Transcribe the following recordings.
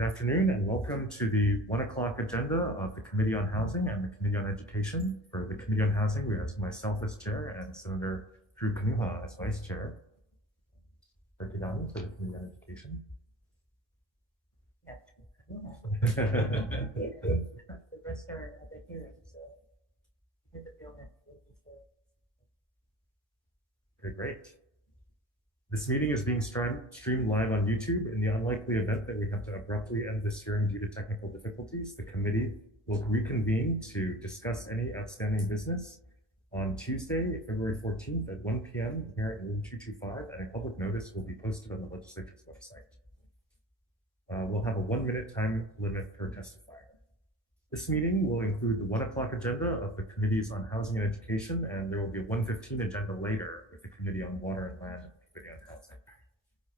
Good afternoon and welcome to the 1 o'clock agenda of the Committee on Housing and the Committee on Education. For the Committee on Housing, we have myself as chair and Senator Drew Kanuha as vice chair. Becky Downey for the Committee on Education. The rest are at the hearing, so here's the bill that. Okay, great. This meeting is being streamed live on YouTube. In the unlikely event that we have to abruptly end this hearing due to technical difficulties, the committee will reconvene to discuss any outstanding business on Tuesday, February 14th at 1 p.m. here in room 225, and a public notice will be posted on the legislature's website. We'll have a 1-minute time limit per testifier. This meeting will include the 1 o'clock agenda of the Committees on Housing and Education, and there will be a 1:15 agenda later with the Committee on Water and Land and the Committee on Housing.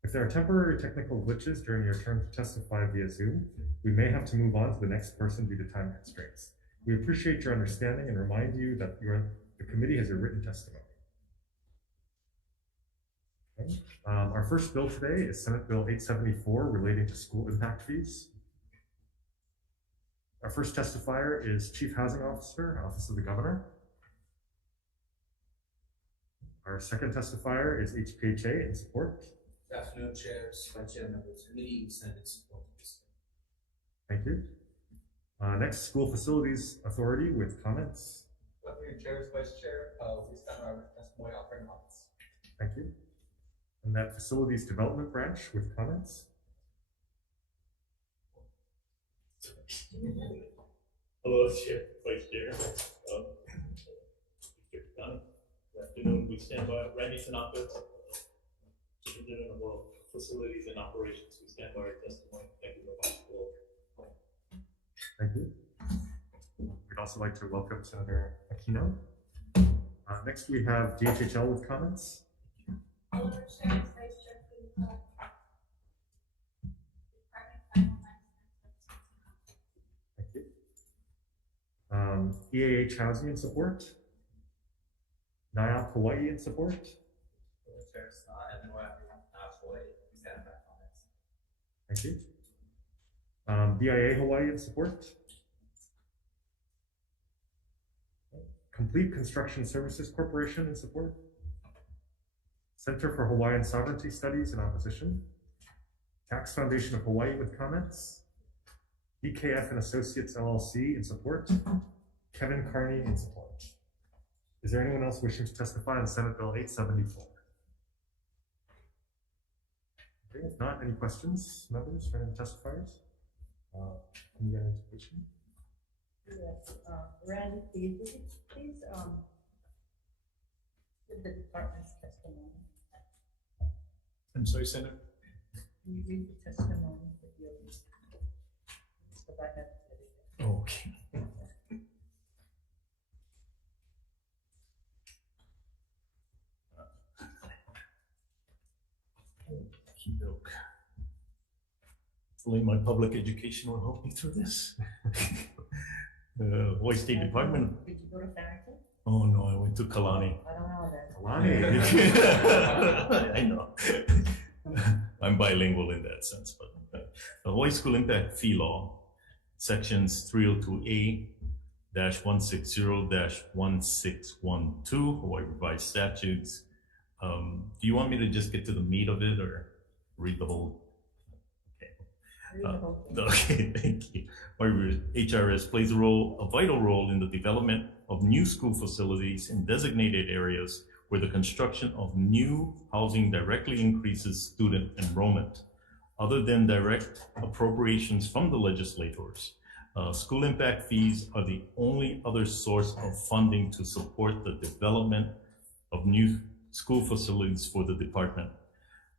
If there are temporary technical glitches during your turn to testify via Zoom, we may have to move on to the next person due to time constraints. We appreciate your understanding and remind you that the committee has a written testimony. Okay. Our first bill today is Senate Bill 874 relating to school impact fees. Our first testifier is Chief Housing Officer, Office of the Governor. Our second testifier is HPHA in support. Good afternoon, chairs, vice chair, members, committee, Senate support. Thank you. Next, School Facilities Authority with comments. Good afternoon, chairs, vice chair. We stand on our testimony offering comments. Thank you. And that Facilities Development Branch with comments. Hello, Chair, Vice Chair. Good afternoon. We stand by Randy Tanaka, Superintendent of all Facilities and Operations. We stand by our testimony. Thank you very much. Thank you. We'd also like to welcome Senator Aquino. Next, we have DHHL with comments. Hello, Chair, Vice Chair. Thank you. EAH Housing in support. NIOP Hawaii in support. Hello, chairs, Hawaii. We stand by comments. Thank you. BIA Hawaii in support. Complete Construction Services Corporation in support. Center for Hawaiian Sovereignty Studies in opposition. Tax Foundation of Hawaii with comments. BKF and Associates LLC in support. Kevin Carney in support. Is there anyone else wishing to testify on Senate Bill 874? Okay, if not, any questions, members, for any testifiers? Committee on Education? Yes, Randy, please give the department's testimony. I'm sorry, Senator. Can you read the testimony that you so I have it? Okay. Hopefully my public education will help me through this. Hawaii State Department. Did you go to Farrington? Oh no, I went to Kalani. I don't know that. Kalani. I know. I'm bilingual in that sense, but the Hawaii School Impact Fee Law, sections 302A-160-1612, Hawaii Revised Statutes. Do you want me to just get to the meat of it or read the whole? Okay, thank you. HRS plays a vital role in the development of new school facilities in designated areas where the construction of new housing directly increases student enrollment. Other than direct appropriations from the legislators, school impact fees are the only other source of funding to support the development of new school facilities for the department.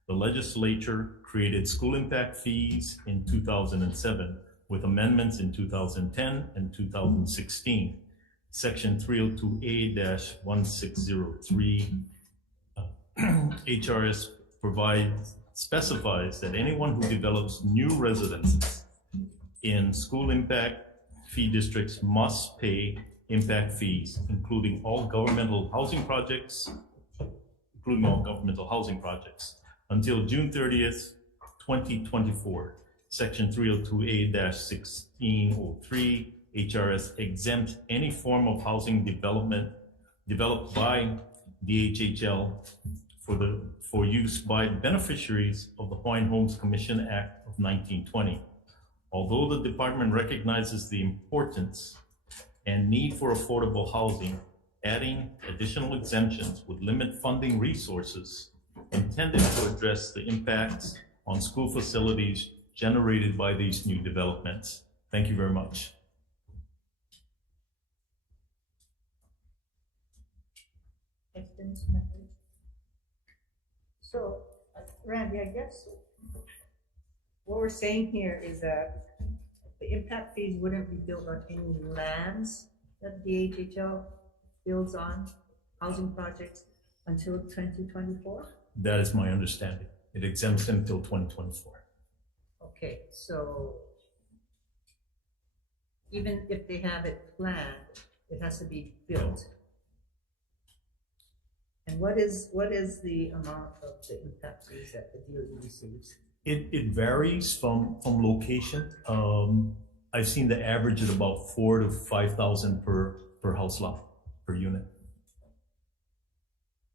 The legislature created school impact fees in 2007 with amendments in 2010 and 2016. Section 302A-1603 HRS specifies that anyone who develops new residences in school impact fee districts must pay impact fees, including all governmental housing projects, until June 30th, 2024. Section 302A-1603, HRS exempt any form of housing development developed by DHHL for use by beneficiaries of the Hawaiian Homes Commission Act of 1920. Although the department recognizes the importance and need for affordable housing, adding additional exemptions would limit funding resources intended to address the impacts on school facilities generated by these new developments. Thank you very much. Questions? So, Randy, I guess what we're saying here is that the impact fees wouldn't be built on any lands that the HHL builds on housing projects until 2024? That is my understanding. It exempts them until 2024. Okay, so even if they have it planned, it has to be built. And what is the amount of the impact fees that the DOE receives? It varies from location. I've seen the average at about 4,000 to 5,000 per house lot, per unit.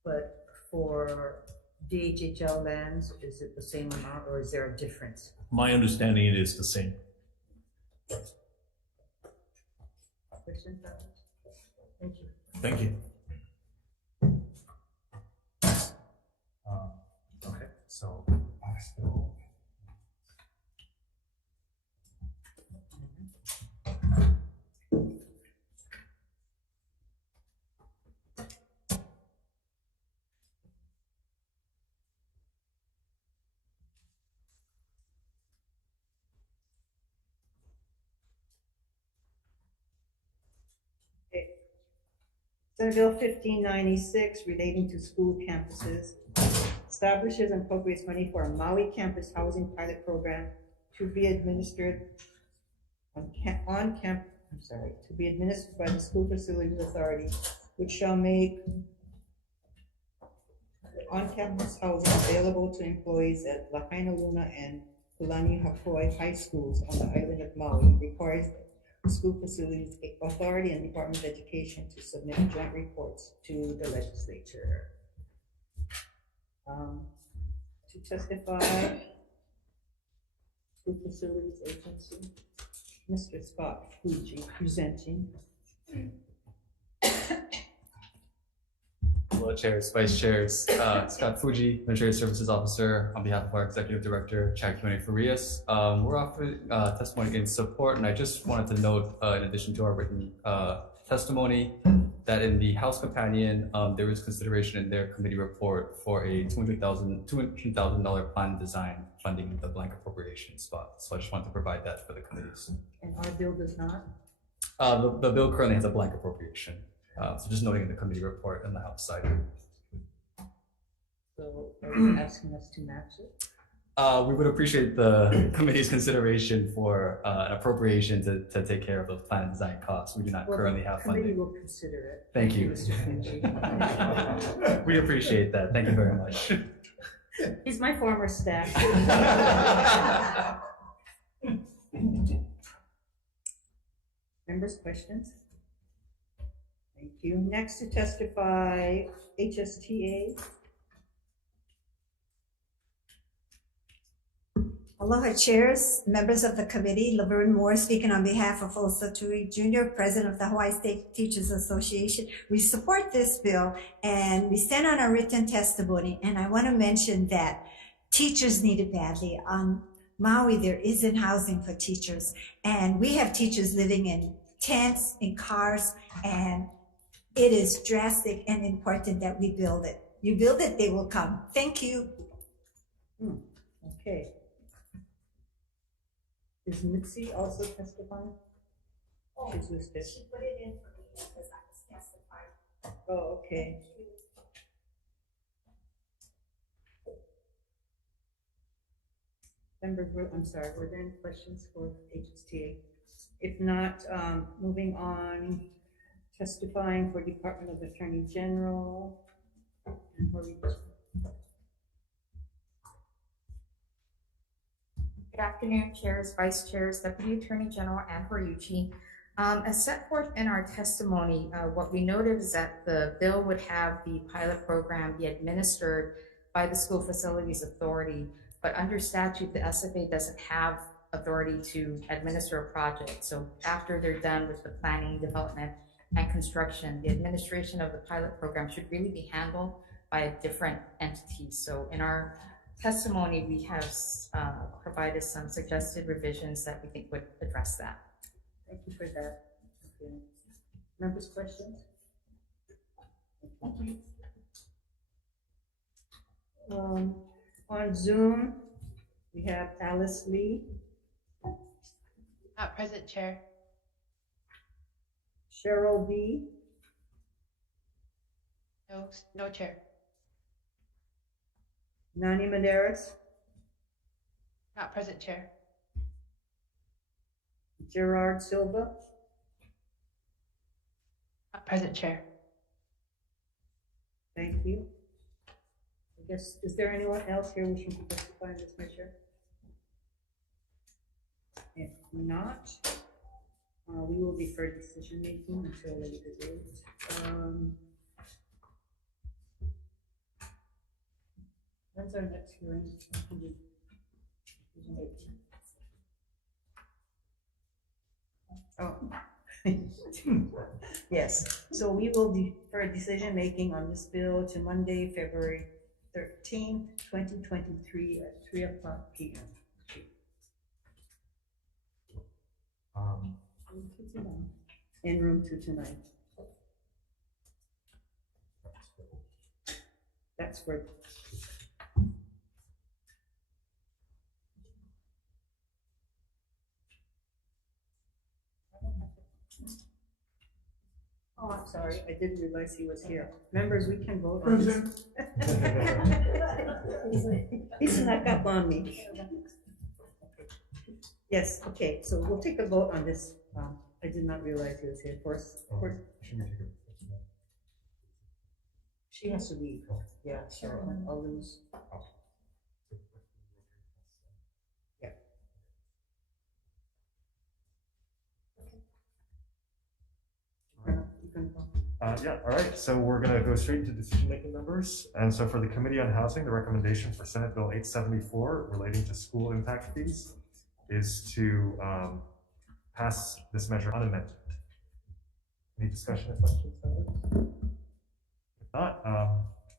But for DHHL lands, is it the same amount or is there a difference? My understanding, it is the same. Question? Thank you. Thank you. Okay, so. Senate Bill 1596 relating to school campuses establishes and appropriates money for a Maui campus housing pilot program to be administered to be administered by the School Facilities Authority, which shall make on-campus housing available to employees at Lahainaluna and Kulani-Hapoi high schools on the island of Maui. Requires the School Facilities Authority and Department of Education to submit joint reports to the legislature. To testify, School Facilities Agency, Mr. Scott Fuji presenting. Hello, chairs, vice chairs. Scott Fuji, Administrative Services Officer, on behalf of our Executive Director, Chad Q&A Farias. We're offering testimony in support, and I just wanted to note, in addition to our written testimony, that in the House Companion, there is consideration in their committee report for a $200,000 plan design funding the blank appropriation spot. So I just wanted to provide that for the committees. And our bill does not? The bill currently has a blank appropriation. So just noting in the committee report on the House side. So are you asking us to match it? We would appreciate the committee's consideration for an appropriation to take care of those plan and design costs. We do not currently have funding. The committee funding. will consider it. Thank you. We appreciate that. Thank you very much. He's my former staff. Members, questions? Thank you. Next to testify, HSTA. Aloha chairs, members of the committee, Laverne Moore speaking on behalf of Osa Tui Jr., President of the Hawaii State Teachers Association. We support this bill and we stand on our written testimony. And I want to mention that teachers need it badly. On Maui, there isn't housing for teachers. And we have teachers living in tents, in cars, and it is drastic and important that we build it. You build it, they will come. Thank you. Okay. Is Mitzi also testifying? Oh, She's listed. she put it in for me because I was testifying. Oh, okay. Members, I'm sorry, were there any questions for HSTA? If not, moving on, testifying for Department of Attorney General. Good afternoon, chairs, vice chairs, Deputy Attorney General, and Horiuchi. As set forth in our testimony, what we noted is that the bill would have the pilot program be administered by the School Facilities Authority, but under statute, the SFA doesn't have authority to administer a project. So after they're done with the planning, development, and construction, the administration of the pilot program should really be handled by a different entity. So in our testimony, we have provided some suggested revisions that we think would address that. Thank you for that. Okay. Members' questions? Thank you. On Zoom, we have Alice Lee, Not present, Chair. Cheryl B, No, Chair. Nani Maderas, Not present, Chair. Gerard Silva, Not present, Chair. thank you. I guess, is there anyone else here wishing to testify in this measure? If not, we will defer decision making until a later date. When's our next hearing? Oh. Yes, so we will defer decision making on this bill to Monday, February 13th, 2023 at 3:00 p.m. In room 229. That's for. Oh, I'm sorry, I didn't realize he was here. Members, we can vote on this. He snuck up on me. Yes, okay, so we'll take a vote on this. I did not realize he was here. Of course. She has to leave. Yeah, so I'll lose. Yeah. You can vote. Yeah, all right, so we're gonna go straight to decision-making members. And so for the Committee on Housing, the recommendation for Senate Bill 874 relating to school impact fees is to pass this measure unamended. Any discussion or questions? If not,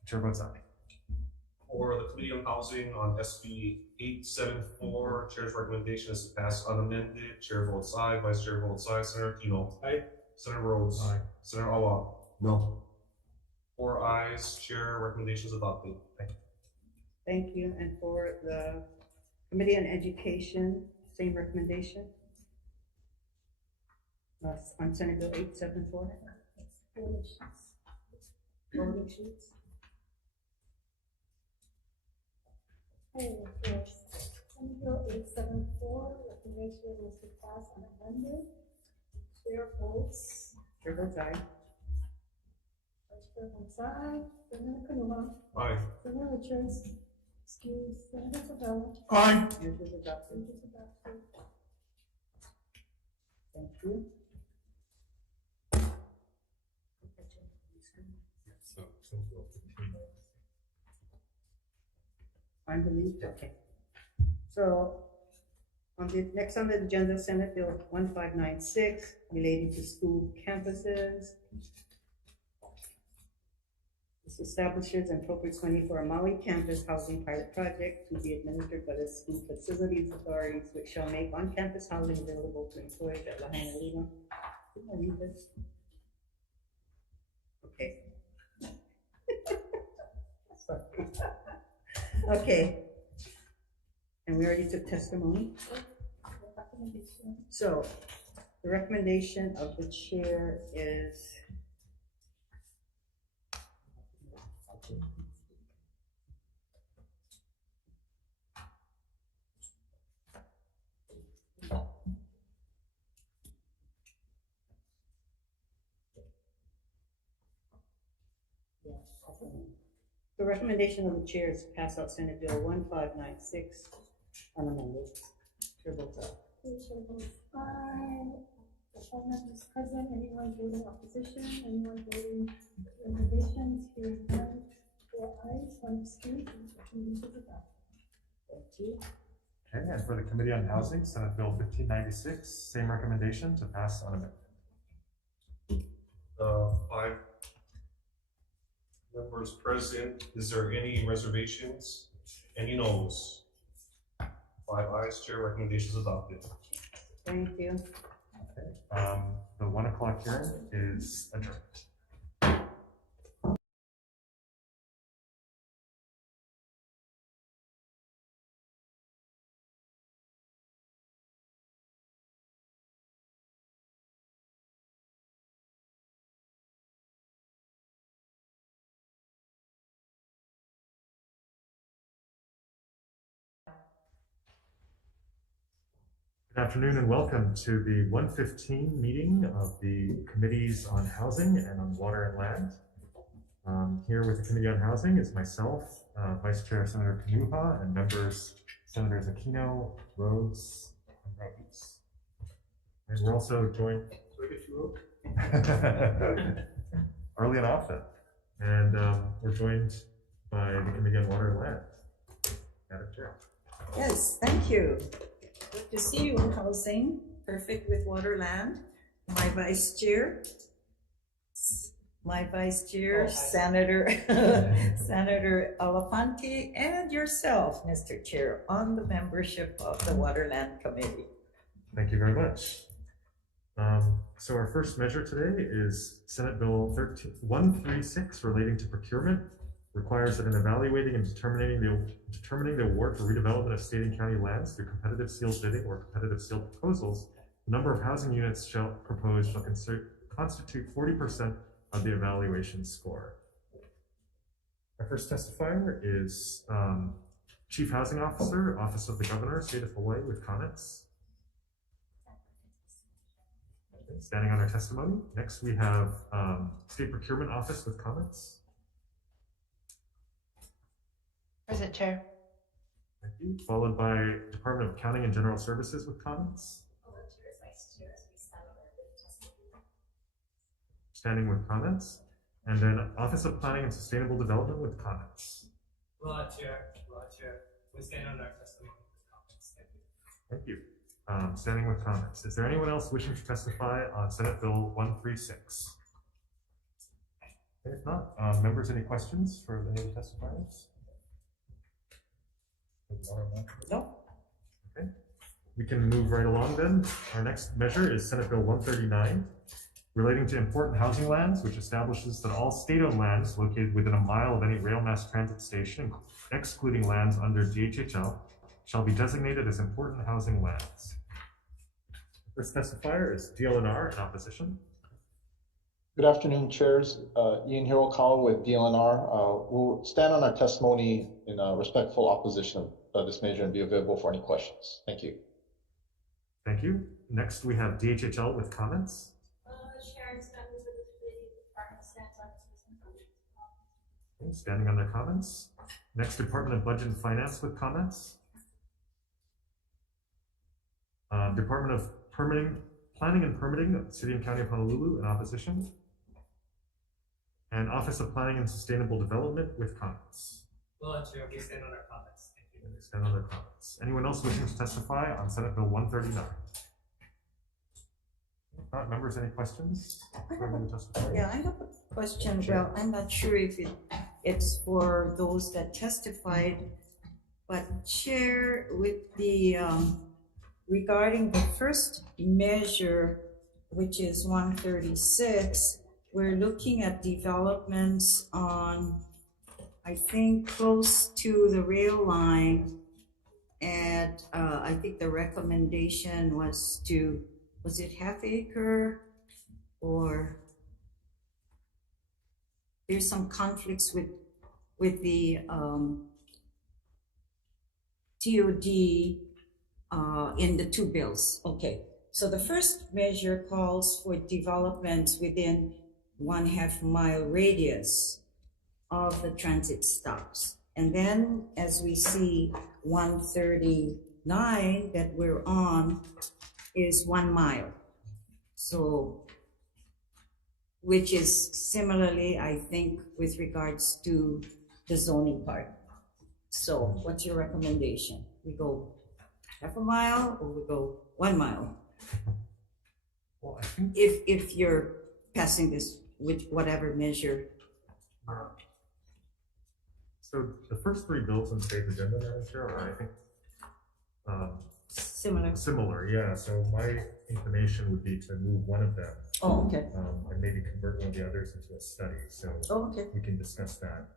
chair votes aye. For the Committee on Housing on SB 874, Chair's recommendation is to pass unamended. Chair votes aye, Vice Chair votes aye. Senator Kino. Aye. Senator Rhodes. Aye. Senator Awa. No. 4 ayes. Chair, recommendation is adopted. Thank you. And for the Committee on Education, same recommendation? On Senate Bill 874? Voting sheets. Senate Bill 874, recommendation is to pass unamended. Chair votes. Chair votes aye. Vice Chair votes aye. Senator Kanuma. Aye. Senator Richards. Excuse. Senator Favela. Aye. Yours is adopted. Which is adopted. Thank you. I'm relieved, okay. So, next on the agenda, Senate Bill 1596, relating to school campuses. This establishes and appropriates money for a Maui campus housing pilot project to be administered by the School Facilities Authorities, which shall make on-campus housing available to employees at Lahaina Lima. Did I read this? Okay. Sorry. Okay. And we already took testimony. So the recommendation of the chair is the recommendation of the chair is to pass out Senate Bill 1596 unamended. Chair votes aye. Chair votes aye. All members present, anyone voting opposition, anyone voting reservations, hearing none, 4 ayes, 1 excuse, and recommendations adopted. Thank you. Okay, and for the Committee on Housing, Senate Bill 1596, same recommendation to pass on amendment. 5 members present. Is there any reservations? Any no's? 5 ayes, Chair, recommendations adopted. Thank you. The 1 o'clock hearing is adjourned. Good afternoon and welcome to the 1:15 meeting of the Committees on Housing and on Water and Land. Here with the Committee on Housing is myself, Vice Chair Senator Kanuha, and members Senators Aquino, Rhodes, and Rhodes. And we're also joined Arlie and Afta. And we're joined by the Committee on Water and Land. Madam Chair. Yes, thank you. Good to see you in housing, perfect with waterland. My vice chair, Senator Senator Alafante, and yourself, Mr. Chair, on the membership of the Waterland Committee. Thank you very much. So our first measure today is Senate Bill 136 relating to procurement. Requires that in evaluating and determining the award for redevelopment of state and county lands through competitive sealed bidding or competitive sealed proposals, the number of housing units shall constitute 40% of the evaluation score. Our first testifier is Chief Housing Officer, Office of the Governor, State of Hawaii, with comments. Standing on our testimony. Next, we have State Procurement Office with comments. Present, Chair. Thank you. Followed by Department of Accounting and General Services with comments. Standing with comments. And then Office of Planning and Sustainable Development with comments. Chair. We stand on our testimony with comments. Thank you. Standing with comments. Is there anyone else wishing to testify on Senate Bill 136? If not, members, any questions for any of the testifiers? No. Okay. We can move right along then. Our next measure is Senate Bill 139, relating to important housing lands, which establishes that all state-owned lands located within a mile of any rail mass transit station, excluding lands under DHHL, shall be designated as important housing lands. First testifier is DLNR in opposition. Good afternoon, chairs. Ian Hirokawa with DLNR. We'll stand on our testimony in respectful opposition of this measure and be available for any questions. Thank you. Thank you. Next, we have DHHL with comments. Okay, standing on their comments. Next, Department of Budget and Finance with comments. Department of Planning and Permitting, City and County of Honolulu in opposition. And Office of Planning and Sustainable Development with comments. Chair, we stand on our comments. Thank you. They stand on their comments. Anyone else wishing to testify on Senate Bill 139? If not, members, any questions? Yeah, I have a question. Well, I'm not sure if it's for those that testified, but Chair, with the regarding the first measure, which is 136, we're looking at developments on, I think, close to the rail line. And I think the recommendation was was it half acre, or there's some conflicts with the TOD in the two bills. Okay, so the first measure calls for developments within 1/2 mile radius of the transit stops. And then as we see 139 line that we're on is 1 mile. So, which is similarly, I think, with regards to the zoning part. So what's your recommendation? We go half a mile or we go 1 mile? Well, I think If you're passing this with whatever measure. so. The first three bills on today's agenda, Madam Chair, are, I think, Similar. similar. Yeah. So my inclination would be to move one of them Oh, okay. and maybe convert one of the others into a study. So Oh, okay. we can discuss that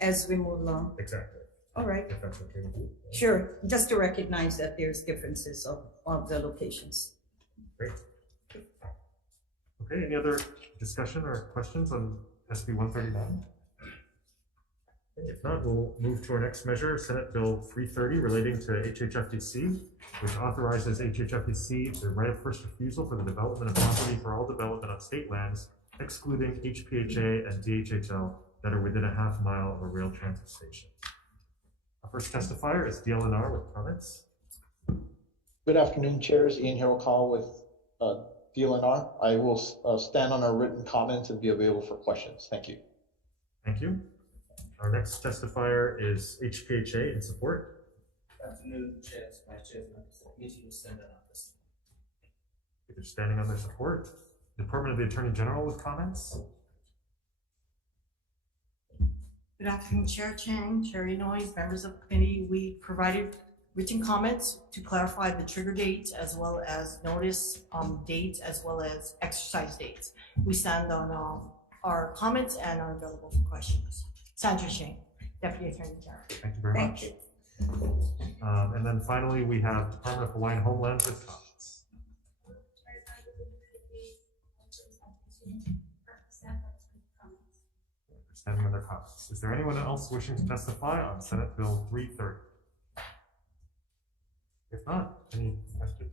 As we move along. exactly, All right. if that's okay with you. Sure. Just to recognize that there's differences of the locations. Great. Okay, any other discussion or questions on SB 139? If not, we'll move to our next measure, Senate Bill 330, relating to HHFDC, which authorizes HHFDC the right of first refusal for the development of property for all development on state lands, excluding HPHA and DHHL that are within a half mile of a rail transit station. Our first testifier is DLNR with comments. Good afternoon, chairs. Ian Hirakawa with DLNR. I will stand on our written comments and be available for questions. Thank you. Thank you. Our next testifier is HPHA in support. Good afternoon, chairs, vice chairs, members of the committee who stand on this. They're standing on their support. Department of the Attorney General with comments. Good afternoon, Chair Chang, Chair Inouye, members of the committee. We provided written comments to clarify the trigger dates as well as notice dates as well as exercise dates. We stand on our comments and are available for questions. Sandra Chang, Deputy Attorney General. Thank you very much. And then finally, we have Department of Hawaiian Homeland with comments. They're standing on their comments. Is there anyone else wishing to testify on Senate Bill 330? If not, any questions?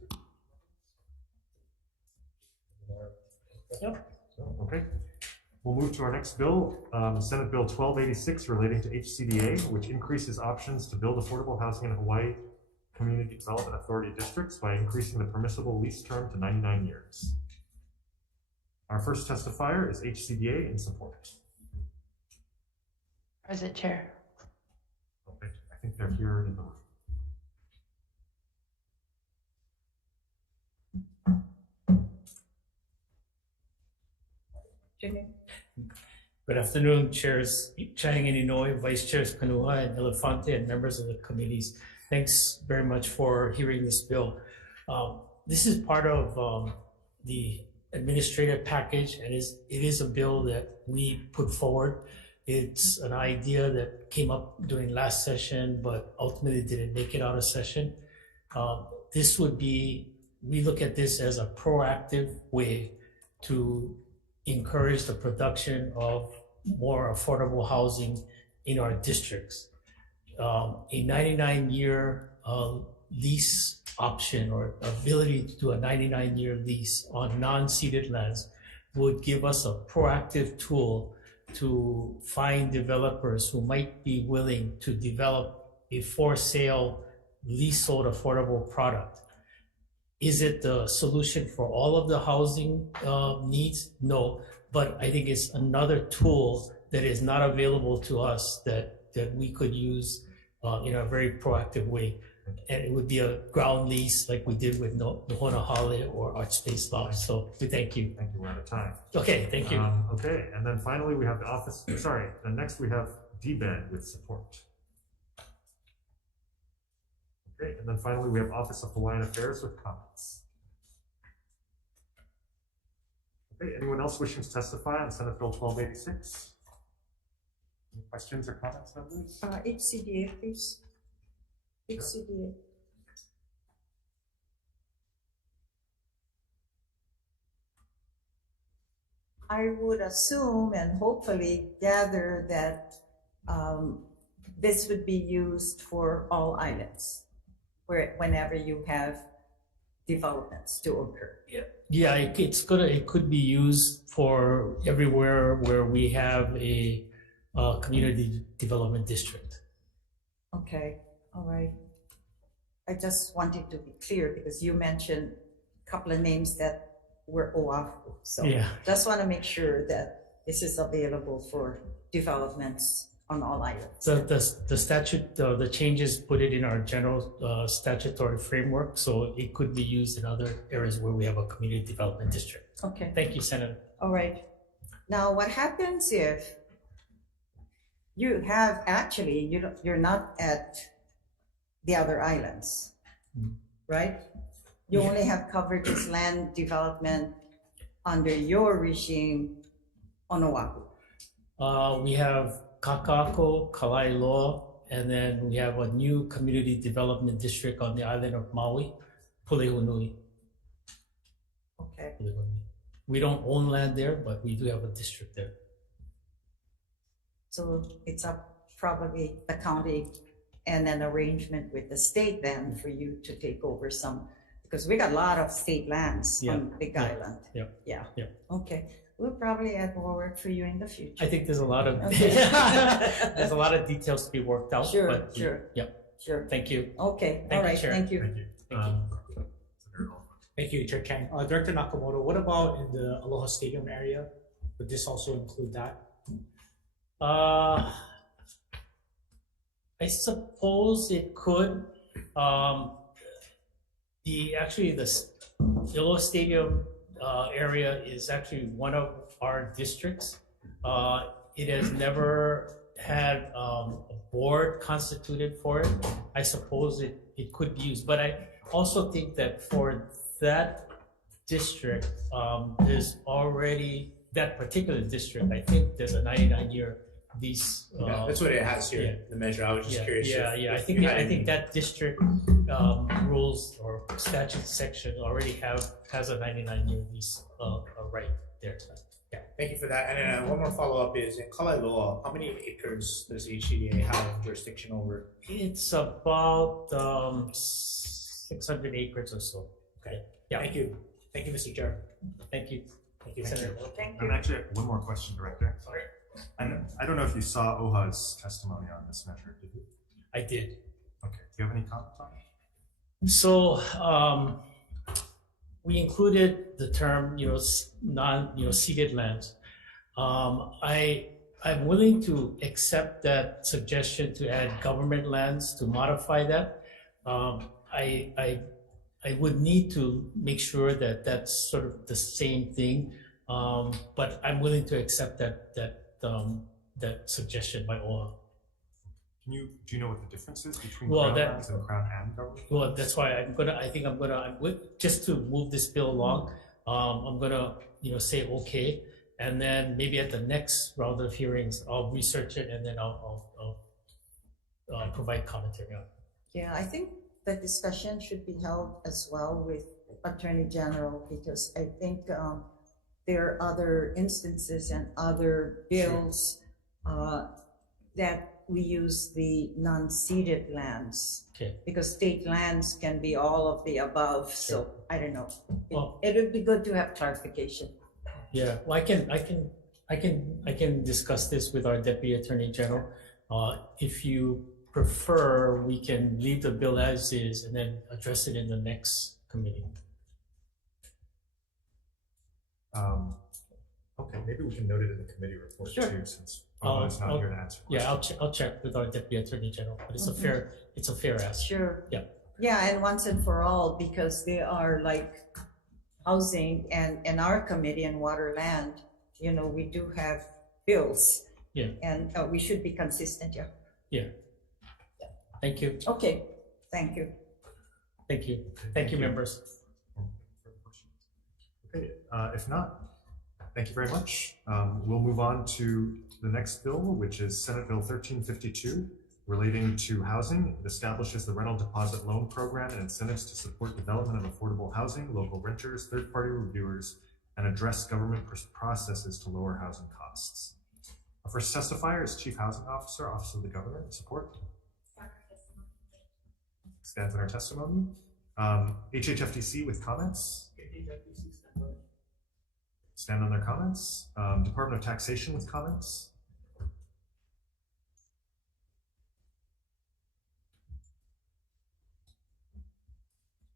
Yep. Okay. We'll move to our next bill, Senate Bill 1286, relating to HCDA, which increases options to build affordable housing in Hawaii Community Development Authority districts by increasing the permissible lease term to 99 years. Our first testifier is HCDA in support. Present Chair. Okay. I think they're here in the room. Good afternoon, Chairs Chang and Inouye, Vice Chairs Kanua and Elefante, and members of the committees. Thanks very much for hearing this bill. This is part of the administrative package, and it is a bill that we put forward. It's an idea that came up during last session, but ultimately didn't make it out of session. This would be, we look at this as a proactive way to encourage the production of more affordable housing in our districts. A 99-year lease option or ability to do a 99-year lease on non-ceded lands would give us a proactive tool to find developers who might be willing to develop a for-sale leasehold affordable product. Is it the solution for all of the housing needs? No, but I think it's another tool that is not available to us that we could use in a very proactive way. And it would be a ground lease like we did with Nohona Hale or Art Space Loft. So we thank you. Thank you, we're out of time. Okay, thank you. Okay, and then finally we have the office, sorry, and next we have DBED with support. Okay, and then finally we have Office of Hawaiian Affairs with comments. Okay, anyone else wishing to testify on Senate Bill 1286? Any questions or comments, members? HCDA, please. HCDA. I would assume and hopefully gather that this would be used for all islands, whenever you have developments to occur. Yeah, it could be used for everywhere where we have a community development district. Okay, all right. I just wanted to be clear because you mentioned a couple of names that were Oahu. So Yeah. just want to make sure that this is available for developments on all islands. The statute, the changes put it in our general statutory framework, so it could be used in other areas where we have a community development district. Okay. Thank you, Senator. All right. Now, what happens if you have actually, you're not at the other islands, right? You only have covered as land development under your regime on Oahu. We have Kakako, Kalailoa, and then we have a new community development district on the island of Maui, Pulehunui. Okay. We don't own land there, but we do have a district there. So it's up probably the county and an arrangement with the state then for you to take over some, because we got a lot of state lands on Big Island. Yeah. Okay. We'll probably add more work for you in the future. I think there's a lot of Okay. there's a lot of details to be worked out. Sure, but sure. Sure. Thank you. Okay, Thank all you, right, Chair. thank you. Thank you. Thank you, Chair Chang. Director Nakamoto, what about in the Aloha Stadium area? Would this also include that? I suppose it could. The Aloha Stadium area is actually one of our districts. It has never had a board constituted for it. I suppose it could be used, but I also think that for that district, there's already, that particular district, I think there's a 99-year lease. Yeah, that's what it has here, yeah. the measure. I was just curious. I think that district rules or statute section already has a 99-year lease right there. Yeah, thank you for that. And then one more follow-up is, in Kalailoa, how many acres does HCDA have jurisdiction over? It's about 600 acres or so. Okay. Yeah. Thank you. Thank you, Mr. Chair. Thank you. Thank you, Thank Senator. you. Thank And you. actually, I have one more question, Director. Sorry. And I don't know if you saw OHA's testimony on this measure, did you? I did. Okay. Do you have any comment on it? So we included the term, ceded lands. I'm willing to accept that suggestion to add government lands to modify that. I would need to make sure that that's sort of the same thing, but I'm willing to accept that suggestion by OHA. Do you know what the difference is between Well, crown lands and crown and government? Well, that's why just to move this bill along, I'm gonna, say okay, and then maybe at the next round of hearings, I'll research it and then I'll provide commentary on it. Yeah, I think the discussion should be held as well with Attorney General, because I think there are other instances and other bills that we use the non-ceded lands. Okay. Because state lands can be all of the above, so I don't know. Well- It would be good to have clarification. Yeah, well, I can discuss this with our Deputy Attorney General. If you prefer, we can leave the bill as is and then address it in the next committee. Okay, maybe we can note it in the committee report Sure. too, since OHA's not here to answer Yeah, questions. I'll check with our Deputy Attorney General, but it's a fair ask. Sure. Yeah. Yeah, and once and for all, because they are like housing and in our committee and water land, we do have bills. Yeah. And we should be consistent, yeah. Yeah. Thank you. Okay, thank you. Thank you. Thank you, members. Okay, if not, thank you very much. We'll move on to the next bill, which is Senate Bill 1352, relating to housing. It establishes the rental deposit loan program and incentives to support development of affordable housing, local renters, third-party reviewers, and address government processes to lower housing costs. Our first testifier is Chief Housing Officer, Office of the Governor. Support. Stands in our testimony. HHFTC with comments. Stand on their comments. Department of Taxation with comments.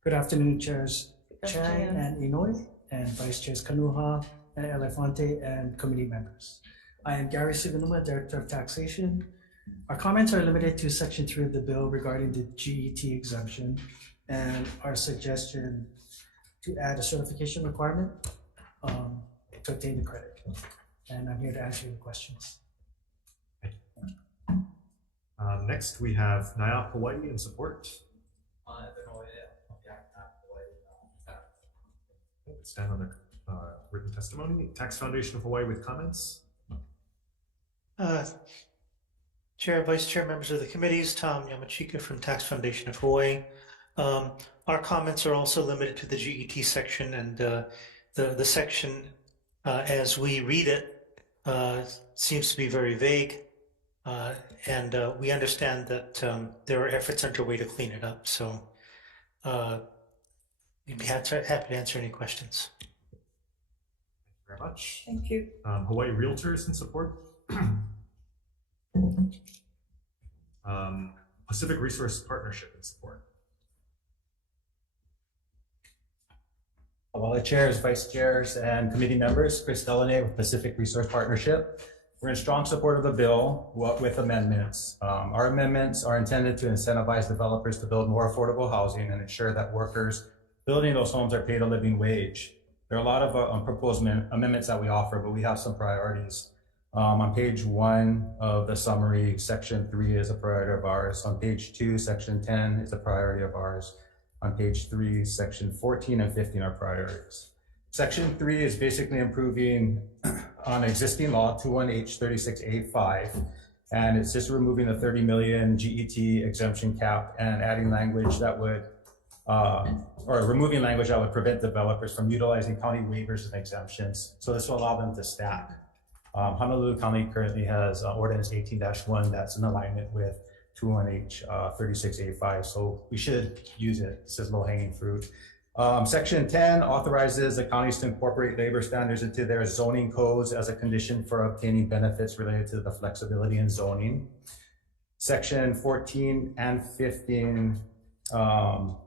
Good afternoon, Chairs Good Chang afternoon. and Inouye, and Vice Chairs Kanuha and Elefante, and committee members. I am Gary Siganuma, Director of Taxation. Our comments are limited to Section 3 of the bill regarding the GET exemption and our suggestion to add a certification requirement to obtain the credit. And I'm here to answer your questions. Next, we have NIOP Hawaii in support. Stand on their written testimony. Tax Foundation of Hawaii with comments. Chair, Vice Chair, members of the committees, Tom Yamachika from Tax Foundation of Hawaii. Our comments are also limited to the GET section, and the section, as we read it, seems to be very vague, and we understand that there are efforts underway to clean it up. So we'd be happy to answer any questions. Thank you very much. Thank you. Hawaii Realtors in support. Pacific Resource Partnership in support. All the chairs, vice chairs, and committee members, Chris Delaney with Pacific Resource Partnership. We're in strong support of the bill with amendments. Our amendments are intended to incentivize developers to build more affordable housing and ensure that workers building those homes are paid a living wage. There are a lot of proposed amendments that we offer, but we have some priorities. On page 1 of the summary, section 3 is a priority of ours. On page 2, section 10 is a priority of ours. On page 3, section 14 and 15 are priorities. Section 3 is basically improving on existing law 21H36A5, and it's just removing the 30 million GET exemption cap and adding language that would, or removing language that would prevent developers from utilizing county waivers and exemptions. So this will allow them to stack. Honolulu County currently has ordinance 18-1 that's in alignment with 21H36A5, so we should use it. This is low-hanging fruit. Section 10 authorizes the counties to incorporate labor standards into their zoning codes as a condition for obtaining benefits related to the flexibility in zoning. Section 14 and 15,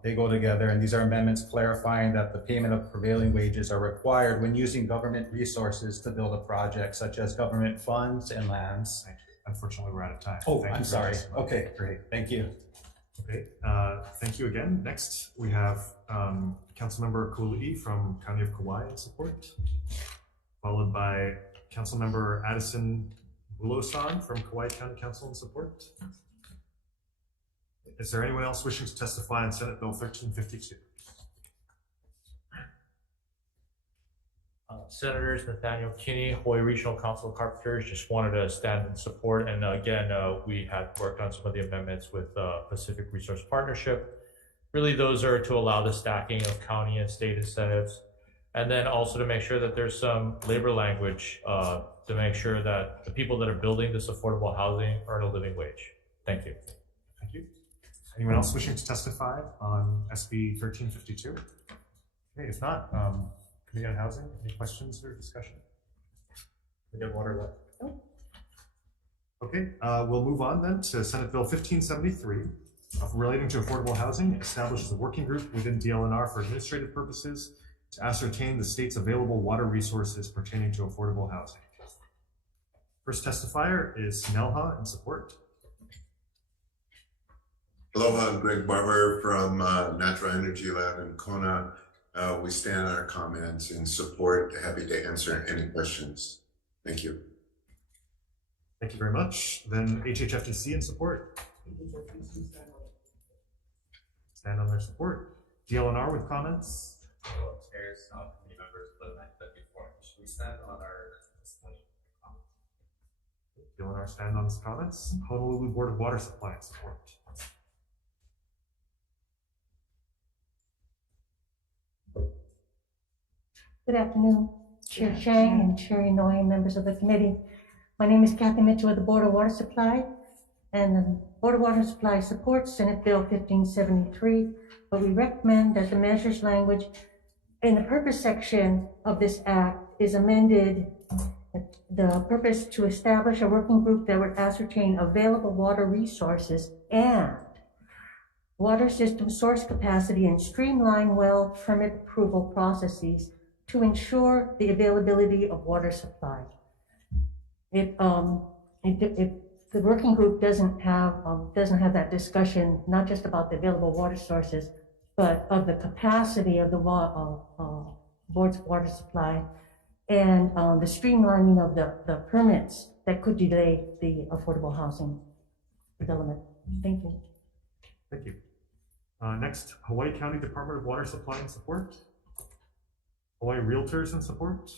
they go together, and these are amendments clarifying that the payment of prevailing wages are required when using government resources to build a project, such as government funds and lands. Unfortunately, we're out of time. Oh, I'm sorry. Okay, great. Thank you. Okay, thank you again. Next, we have Councilmember Kulu'i from County of Kauai in support, followed by Councilmember Addison Bulosan from Kauai County Council in support. Is there anyone else wishing to testify on Senate Bill 1352? Senators Nathaniel Kinney, Hawaii Regional Council of Carpenters, just wanted to stand in support. And again, we had worked on some of the amendments with Pacific Resource Partnership. Really, those are to allow the stacking of county and state incentives. And then also to make sure that there's some labor language to make sure that the people that are building this affordable housing earn a living wage. Thank you. Thank you. Anyone else wishing to testify on SB 1352? Okay, if not, Committee on Housing, any questions or discussion? We got water left. No. Okay, we'll move on then to Senate Bill 1573, relating to affordable housing. Establishes a working group within DLNR for administrative purposes to ascertain the state's available water resources pertaining to affordable housing. First testifier is Snellha in support. Aloha, I'm Greg Barber from Natural Energy Lab in Kona. We stand on our comments in support. Happy to answer any questions. Thank you. Thank you very much. Then HHFDC in support. Stand on their support. DLNR with comments. Chairs, committee members, but like that before, should we stand on our testimony comments? DLNR stand on its comments. Honolulu Board of Water Supply in support. Good afternoon, Chair Chang and Chair Inouye, members of the committee. My name is Kathy Mitchell with the Board of Water Supply, and the Board of Water Supply supports Senate Bill 1573, but we recommend that the measures language in the purpose section of this act is amended. The purpose to establish a working group that would ascertain available water resources and water system source capacity, and streamline well permit approval processes to ensure the availability of water supply. If the working group doesn't have that discussion, not just about the available water sources, but of the capacity of the board's water supply and the streamlining of the permits that could delay the affordable housing development. Thank you. Thank you. Next, Hawaii County Department of Water Supply and Support. Hawaii Realtors and Support.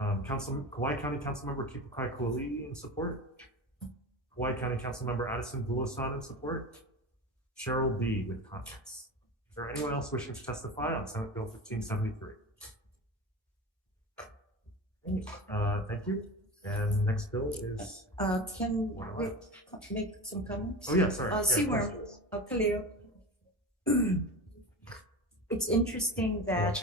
Hawaii County Councilmember Kipukai Kuali'i in support. Hawaii County Councilmember Addison Bulosan in support. Cheryl B. with comments. Is there anyone else wishing to testify on Senate Bill 1573? Thank you. And next bill is. Can we make some comments? Oh yeah, sorry. Seymour, Khalil. It's interesting that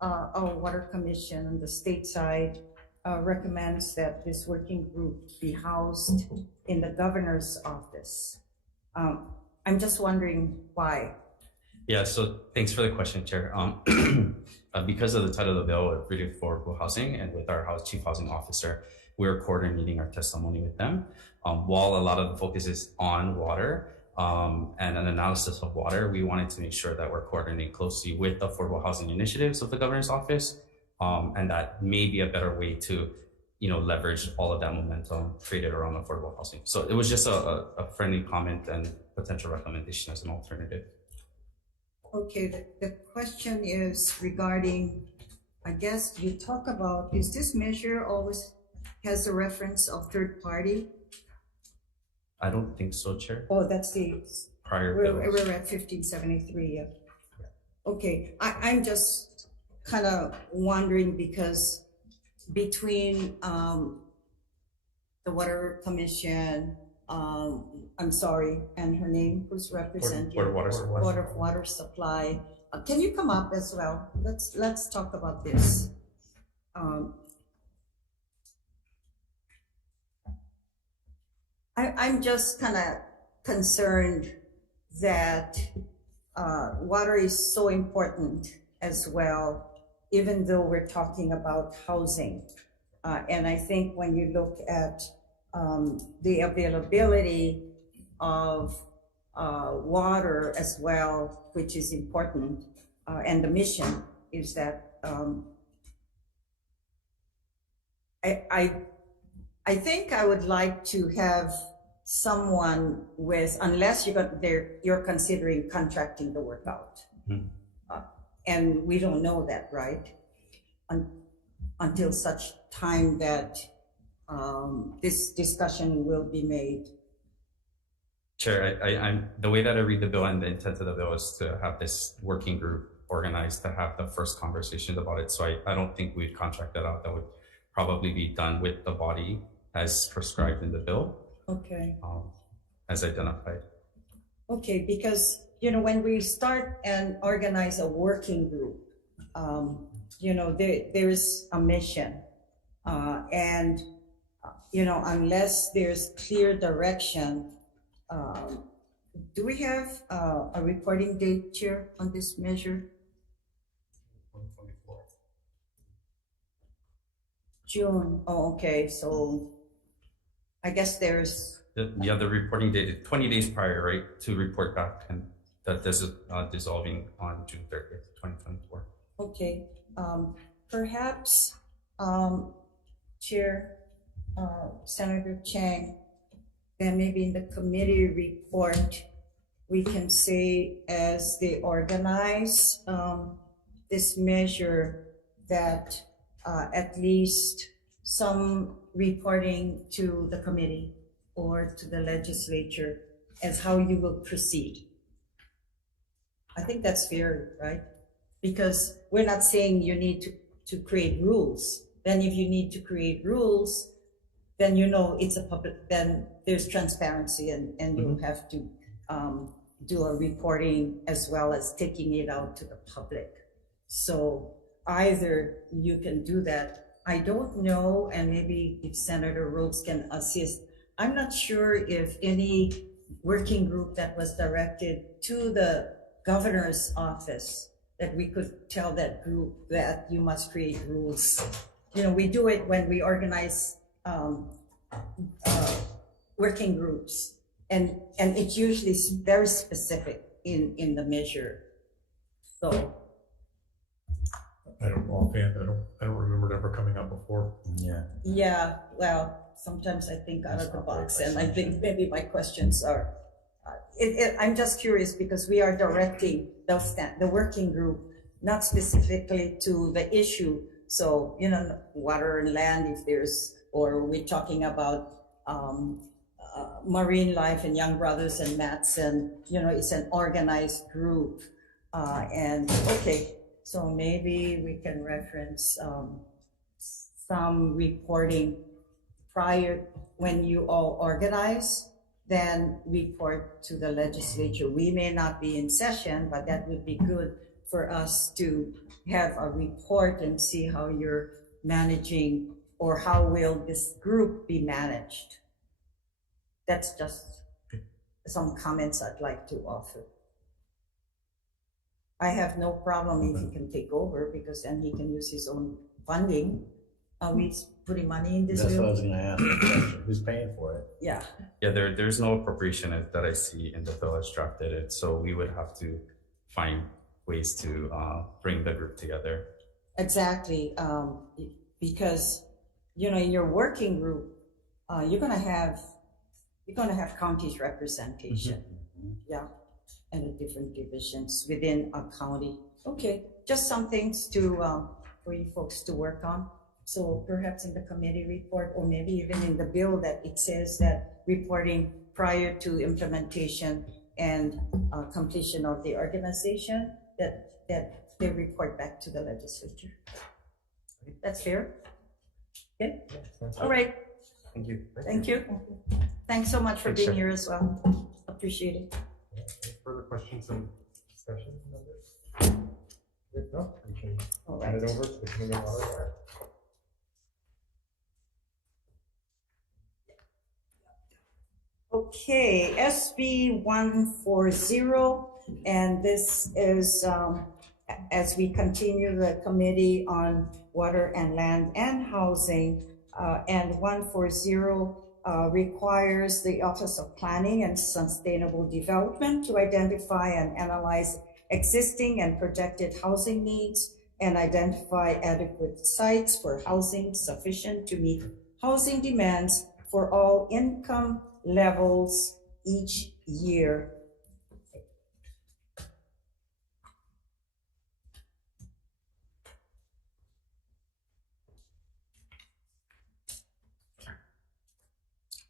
our Water Commission on the state side recommends that this working group be housed in the governor's office. I'm just wondering why. Yeah, so thanks for the question, Chair. Because of the title of the bill, Freedom for Affordable Housing, and with our Chief Housing Officer, we're coordinating our testimony with them. While a lot of the focus is on water and an analysis of water, we wanted to make sure that we're coordinating closely with the affordable housing initiatives of the governor's office, and that may be a better way to, leverage all of that momentum created around affordable housing. So it was just a friendly comment and potential recommendation as an alternative. Okay, the question is regarding, I guess you talk about, is this measure always has a reference of third party? I don't think so, Chair. Oh, that's the prior we're bills. at 1573. Yeah. Okay, I'm just kind of wondering because between the Water Commission, I'm sorry, and her name, who's representing Board of Water Supply. Board of Water Supply. Can you come up as well? Let's talk about this. I'm just kind of concerned that water is so important as well, even though we're talking about housing. And I think when you look at the availability of water as well, which is important, and the mission is that I think I would like to have someone with, unless you're considering contracting the work out. Mm-hmm. And we don't know that, right? Until such time that this discussion will be made. Chair, I'm the way that I read the bill and the intent of the bill is to have this working group organized to have the first conversations about it. So I don't think we'd contract that out. That would probably be done with the body as prescribed in the bill. Okay. As identified. Okay, because when we start and organize a working group, there's a mission, and unless there's clear direction, do we have a reporting date, Chair, on this measure? 124. June. Oh, okay. So I guess there's. The reporting date is 20 days prior, right, to report back, and that this is dissolving on June 30th, 2024. Okay. Perhaps, Chair, Senator Chang, then maybe in the committee report, we can say as they organize this measure that at least some reporting to the committee or to the legislature as how you will proceed. I think that's fair, right? Because we're not saying you need to create rules. Then if you need to create rules, then it's a public, then there's transparency and you'll have to do a reporting as well as taking it out to the public. So either you can do that. I don't know, and maybe if Senator Rhodes can assist, I'm not sure if any working group that was directed to the governor's office, that we could tell that group that you must create rules. You know, we do it when we organize working groups, and it's usually very specific in the measure. So I don't know offhand. I don't remember it ever coming up before. yeah, well, sometimes I think out of the box, and I think maybe my questions are. I'm just curious because we are directing the working group not specifically to the issue. So, you know, water and land, if there's, or we're talking about marine life and Young Brothers and Mats, and, you know, it's an organized group. And okay, so maybe we can reference some reporting prior, when you all organize, then report to the legislature. We may not be in session, but that would be good for us to have a report and see how you're managing, or how will this group be managed. That's just some comments I'd like to offer. I have no problem if he can take over, because then he can use his own funding. Are we putting money in this? That's bill? what I was gonna ask. Who's paying for it? Yeah. Yeah, there's no appropriation that I see in the bill as drafted, so we would have to find ways to bring the group together. Exactly, because, you know, in your working group, you're gonna have counties representation, yeah, and the different divisions within a county. Okay, just some things to for you folks to work on. So perhaps in the committee report, or maybe even in the bill, that it says that reporting prior to implementation and completion of the organization, that they report back to the legislature. That's fair? Okay, all right. Thank you. Thank you. Thanks so much for Thanks, being sir. here as well. Appreciate it. Any further questions and discussion on this? If not, we can hand it over to the committee moderator. Okay, SB 140, and this is as we continue the Committee on Water and Land and Housing, and 140 requires the Office of Planning and Sustainable Development to identify and analyze existing and projected housing needs and identify adequate sites for housing sufficient to meet housing demands for all income levels each year.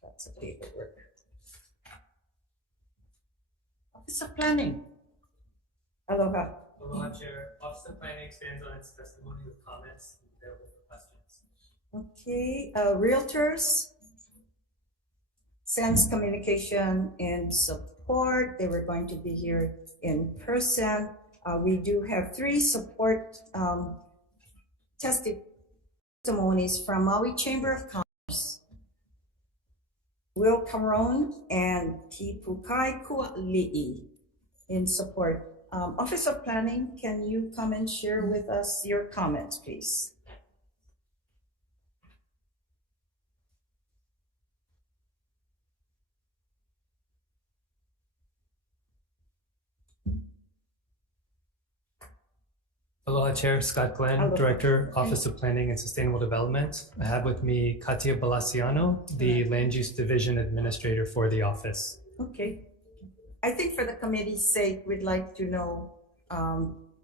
That's a paperwork. Office of Planning. Aloha. Aloha, Chair. Office of Planning expands on its testimony with comments and available for questions. Okay, realtors. Sends communication in support. They were going to be here in person. We do have 3 support testimonies from Maui Chamber of Commerce, Will Cameron and Tipukai Kuali'i in support. Office of Planning, can you come and share with us your comments, please? Aloha, Chair. Scott Glenn, Aloha. Director, Office of Planning and Sustainable Development. I have with me Katia Balaciano, the Land Use Division Administrator for the office. Okay. I think for the committee's sake, we'd like to know,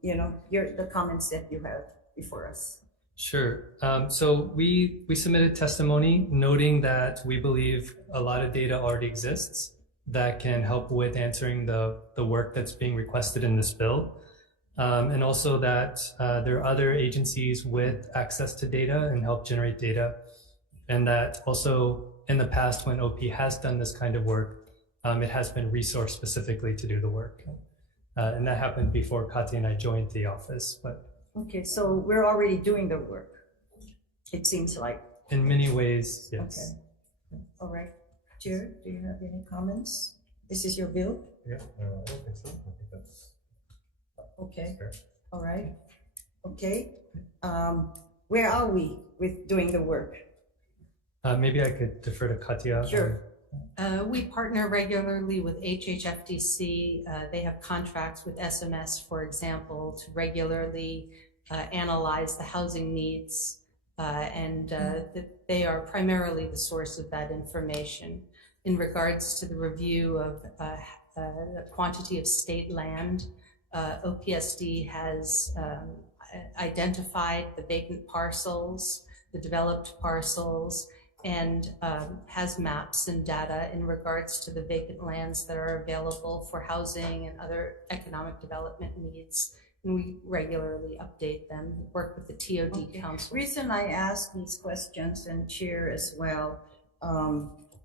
you know, the comments that you have before us. Sure. So we submitted testimony noting that we believe a lot of data already exists that can help with answering the work that's being requested in this bill. And also that there are other agencies with access to data and help generate data. And that also in the past, when OP has done this kind of work, it has been resourced specifically to do the work. And that happened before Katia and I joined the office. But Okay, so we're already doing the work, it seems like. in many ways, yes. Okay. All right. Chair, do you have any comments? This is your bill? Yeah, I don't think so. I think that's Okay, fair. all right. Okay, where are we with doing the work? Maybe I could defer to Katia. Sure. We partner regularly with HHFDC. They have contracts with SMS, for example, to regularly analyze the housing needs, and they are primarily the source of that information. In regards to the review of the quantity of state land, OPSD has identified the vacant parcels, the developed parcels, and has maps and data in regards to the vacant lands that are available for housing and other economic development needs. And we regularly update them, work with the TOD Council. Reason I ask these questions, and Chair as well,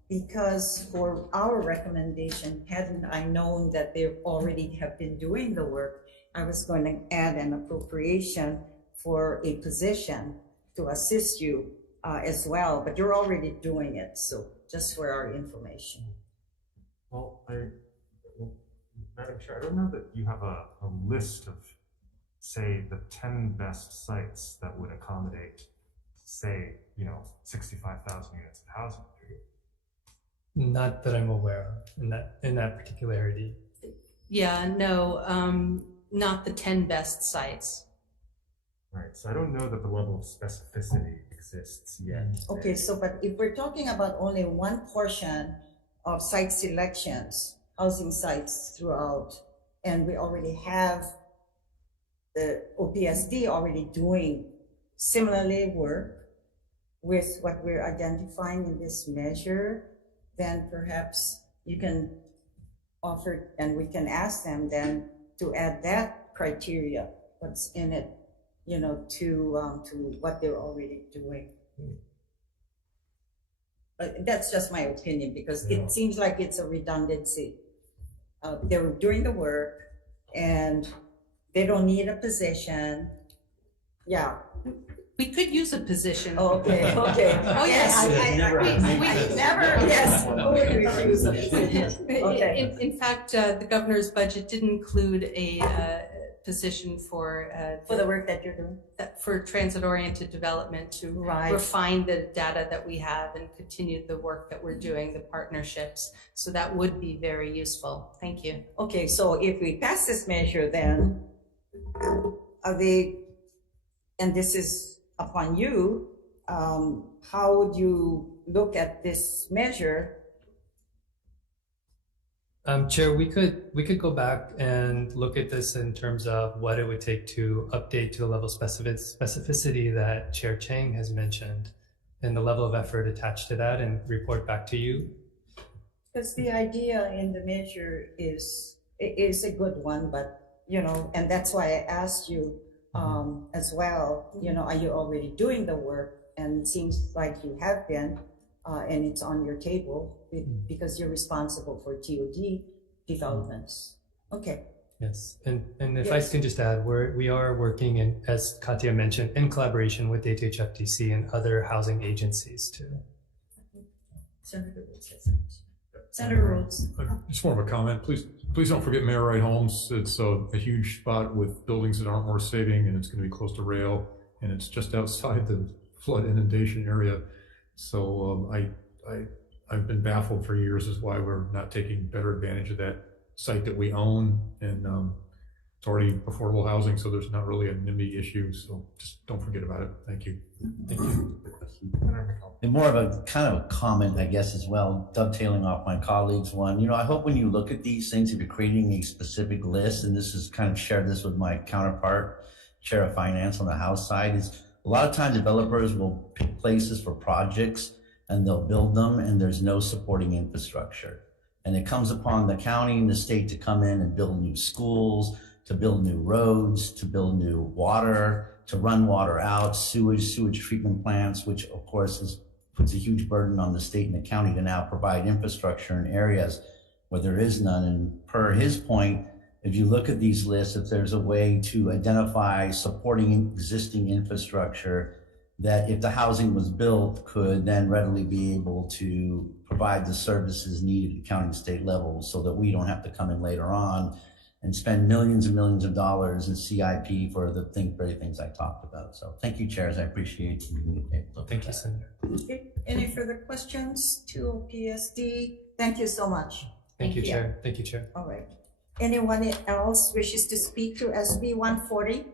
because for our recommendation, hadn't I known that they already have been doing the work, I was going to add an appropriation for a position to assist you as well, but you're already doing it, so just for our information. Well, Madam Chair, I don't know that you have a list of, say, the 10 best sites that would accommodate, say, 65,000 units of housing. Not that I'm aware of in that particularity. Yeah, no, not the 10 best sites. Right, so I don't know that the level of specificity exists yet. Okay, so but if we're talking about only one portion of site selections, housing sites throughout, and we already have the OPSD already doing similarly work with what we're identifying in this measure, then perhaps you can offer, and we can ask them then to add that criteria, what's in it, to what they're already doing. That's just my opinion, because it seems like it's a redundancy. They're doing the work and they don't need a position. Yeah. We could use a position. Oh, okay, okay. Oh, yes. Okay. In fact, the governor's budget did include a position for the work that you're doing, for transit-oriented development to refine the data that we have and continue the work that we're doing, the partnerships. So that would be very useful. Thank you. Okay, so if we pass this measure, then are they, and this is upon you, how would you look at this measure? Chair, we could go back and look at this in terms of what it would take to update to the level of specificity that Chair Chang has mentioned, and the level of effort attached to that, and report back to you. Because the idea in the measure is a good one, but and that's why I asked you as well. Are you already doing the work? And it seems like you have been, and it's on your table because you're responsible for TOD developments. Okay. Yes, and if I can just add, we are working in, as Katia mentioned, in collaboration with HHFDC and other housing agencies too. Senator Rhodes has it. Senator Rhodes. Just more of a comment. Please don't forget Mayor Wright Homes. It's a huge spot with buildings that aren't worth saving, and it's going to be close to rail, and it's just outside the flood inundation area. So I've been baffled for years as why we're not taking better advantage of that site that we own, and it's already affordable housing, so there's not really a NIMBY issue. So just don't forget about it. Thank you. Thank you. And more of a kind of a comment, I guess, as well, dovetailing off my colleagues' one. I hope when you look at these things, if you're creating a specific list, and this is kind of shared this with my counterpart, Chair of Finance on the House side, is a lot of times developers will pick places for projects and they'll build them, and there's no supporting infrastructure. And it comes upon the county and the state to come in and build new schools, to build new roads, to build new water, to run water out, sewage treatment plants, which of course puts a huge burden on the state and the county to now provide infrastructure in areas where there is none. And per his point, if you look at these lists, if there's a way to identify supporting existing infrastructure that if the housing was built, could then readily be able to provide the services needed at county and state levels so that we don't have to come in later on and spend millions and millions of dollars in CIP for the very things I talked about. So thank you, chairs. I appreciate you being able to. Thank you, Senator. Okay, any further questions to OPSD? Thank you so much. Thank you, Chair. Thank you, Chair. All right. Anyone else wishes to speak to SB 140?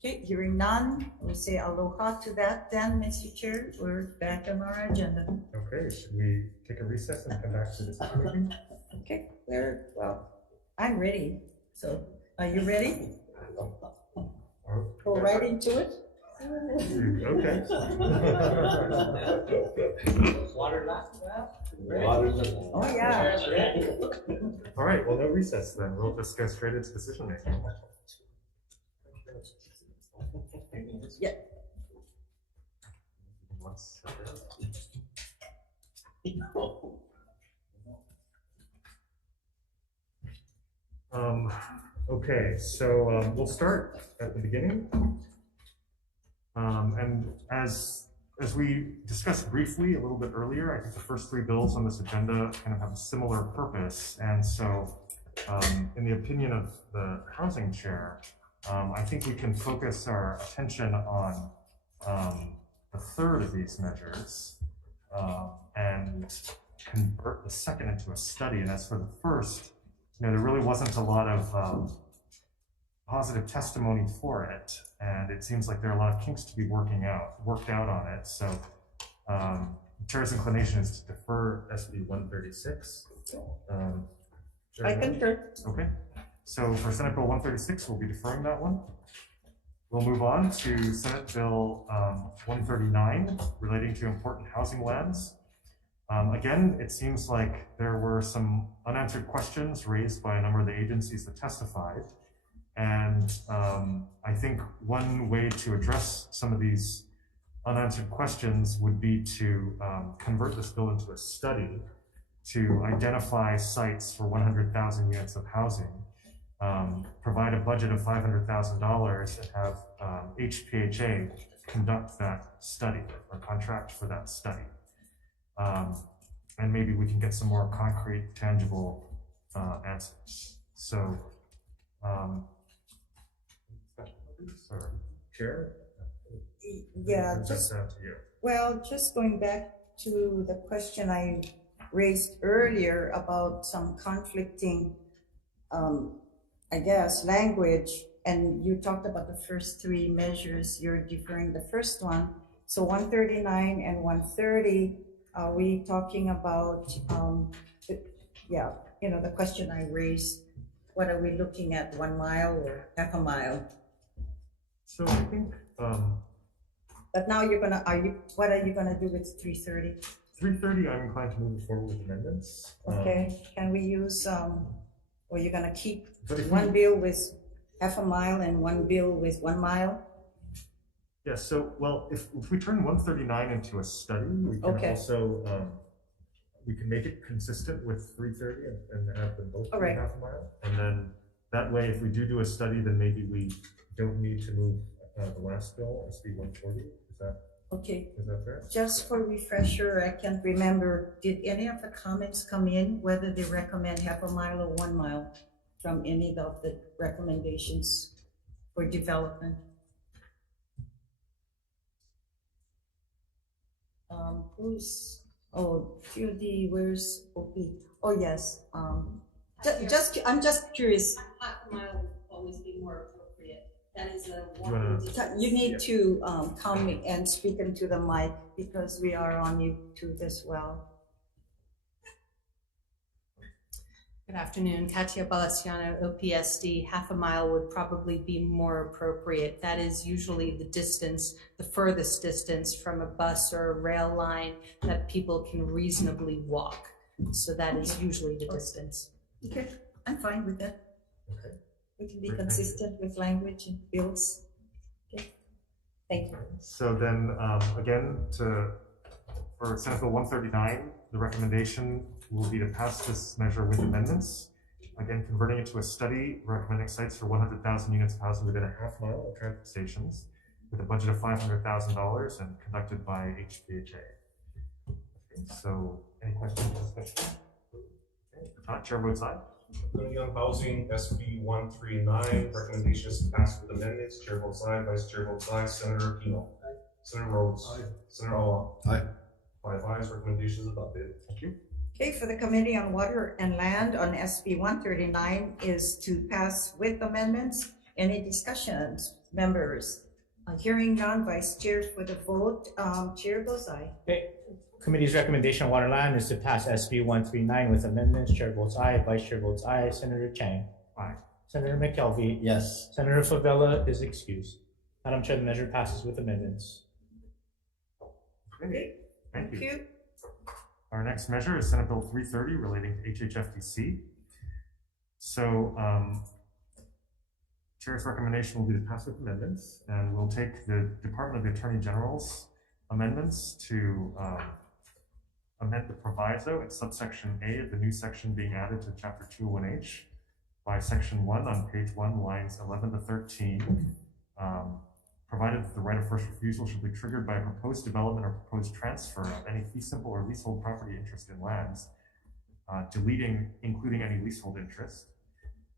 Okay, hearing none, we'll say aloha to that then, Mr. Chair. We're back on our agenda. Okay, should we take a recess and come back to this meeting? Okay, well, I'm ready. So, are you ready? Go right into it. Okay. Water not. Oh, yeah. All right, well, no recess then. We'll just go straight into decision making. Yeah. Okay, so we'll start at the beginning. And as we discussed briefly a little bit earlier, I think the first three bills on this agenda kind of have a similar purpose. And so in the opinion of the housing chair, I think we can focus our attention on the third of these measures and convert the second into a study. And as for the first, there really wasn't a lot of positive testimony for it, and it seems like there are a lot of kinks to be worked out on it. So the chair's inclination is to defer SB 136. I concur. Okay. So for Senate Bill 136, we'll be deferring that one. We'll move on to Senate Bill 139 relating to important housing lands. Again, it seems like there were some unanswered questions raised by a number of the agencies that testified. And I think one way to address some of these unanswered questions would be to convert this bill into a study to identify sites for 100,000 units of housing, provide a budget of $500,000 and have HPHA conduct that study or contract for that study. And maybe we can get some more concrete, tangible answers. So, Chair? Yeah, just down to you. Well, just going back to the question I raised earlier about some conflicting, I guess, language, and you talked about the first three measures, you're deferring the first one. So 139 and 130, are we talking about, the question I raised, what are we looking at, 1 mile or half a mile? So I think, but now what are you gonna do with 330? 330, I'm inclined to move forward with amendments. Okay, can we use, or you're gonna keep one bill with half a mile and one bill with 1 mile? Yeah, so, well, if we turn 139 into a study, we can also, we can make it consistent with 330 and have them both be half a mile. And then that way, if we do a study, then maybe we don't need to move the last bill, SB 140. Is that fair? Just for refresher, I can't remember, did any of the comments come in, whether they recommend half a mile or 1 mile from any of the recommendations for development? Judy, where's OP? Oh, yes. I'm just curious. Half a mile would always be more appropriate. That is a You need to come and speak into the mic because we are on YouTube as well. Good afternoon, Katia Balaciano, OPSD. Half a mile would probably be more appropriate. That is usually the distance, the furthest distance from a bus or a rail line that people can reasonably walk. So that is usually the distance. Okay, I'm fine with that. Okay. We can be consistent with language and bills. Okay, thank you. So then, again, for Senate Bill 139, the recommendation will be to pass this measure with amendments. Again, converting it to a study, recommending sites for 100,000 units of housing within a half mile of transit stations, with a budget of $500,000 and conducted by HPHA. Okay, so any questions or discussion? Okay, if not, chair votes aye. Committee on Housing, SB 139, recommendation is to pass with amendments. Chair votes aye, Vice Chair votes aye. Senator Aquino. Senator Rhodes. Aye. Senator Awa. Aye. 5 ayes, recommendation is adopted. Thank you. Okay, for the Committee on Water and Land on SB 139 is to pass with amendments. Any discussions, members? Hearing none, Vice Chair for the vote. Chair goes aye. Okay. Committee's recommendation on water land is to pass SB 139 with amendments. Chair votes aye, Vice Chair votes aye. Senator Chang. Aye. Senator McKelvey. Yes. Senator Favela is excused. Madam Chair, the measure passes with amendments. Okay, thank you. Our next measure is Senate Bill 330 relating to HHFDC. So, Chair's recommendation will be to pass with amendments, and we'll take the Department of the Attorney General's amendments to amend the proviso in subsection A of the new section being added to Chapter 201H by Section 1 on page 1, lines 11 to 13, provided that the right of first refusal should be triggered by a proposed development or proposed transfer of any fee simple or leasehold property interest in lands, deleting including any leasehold interest.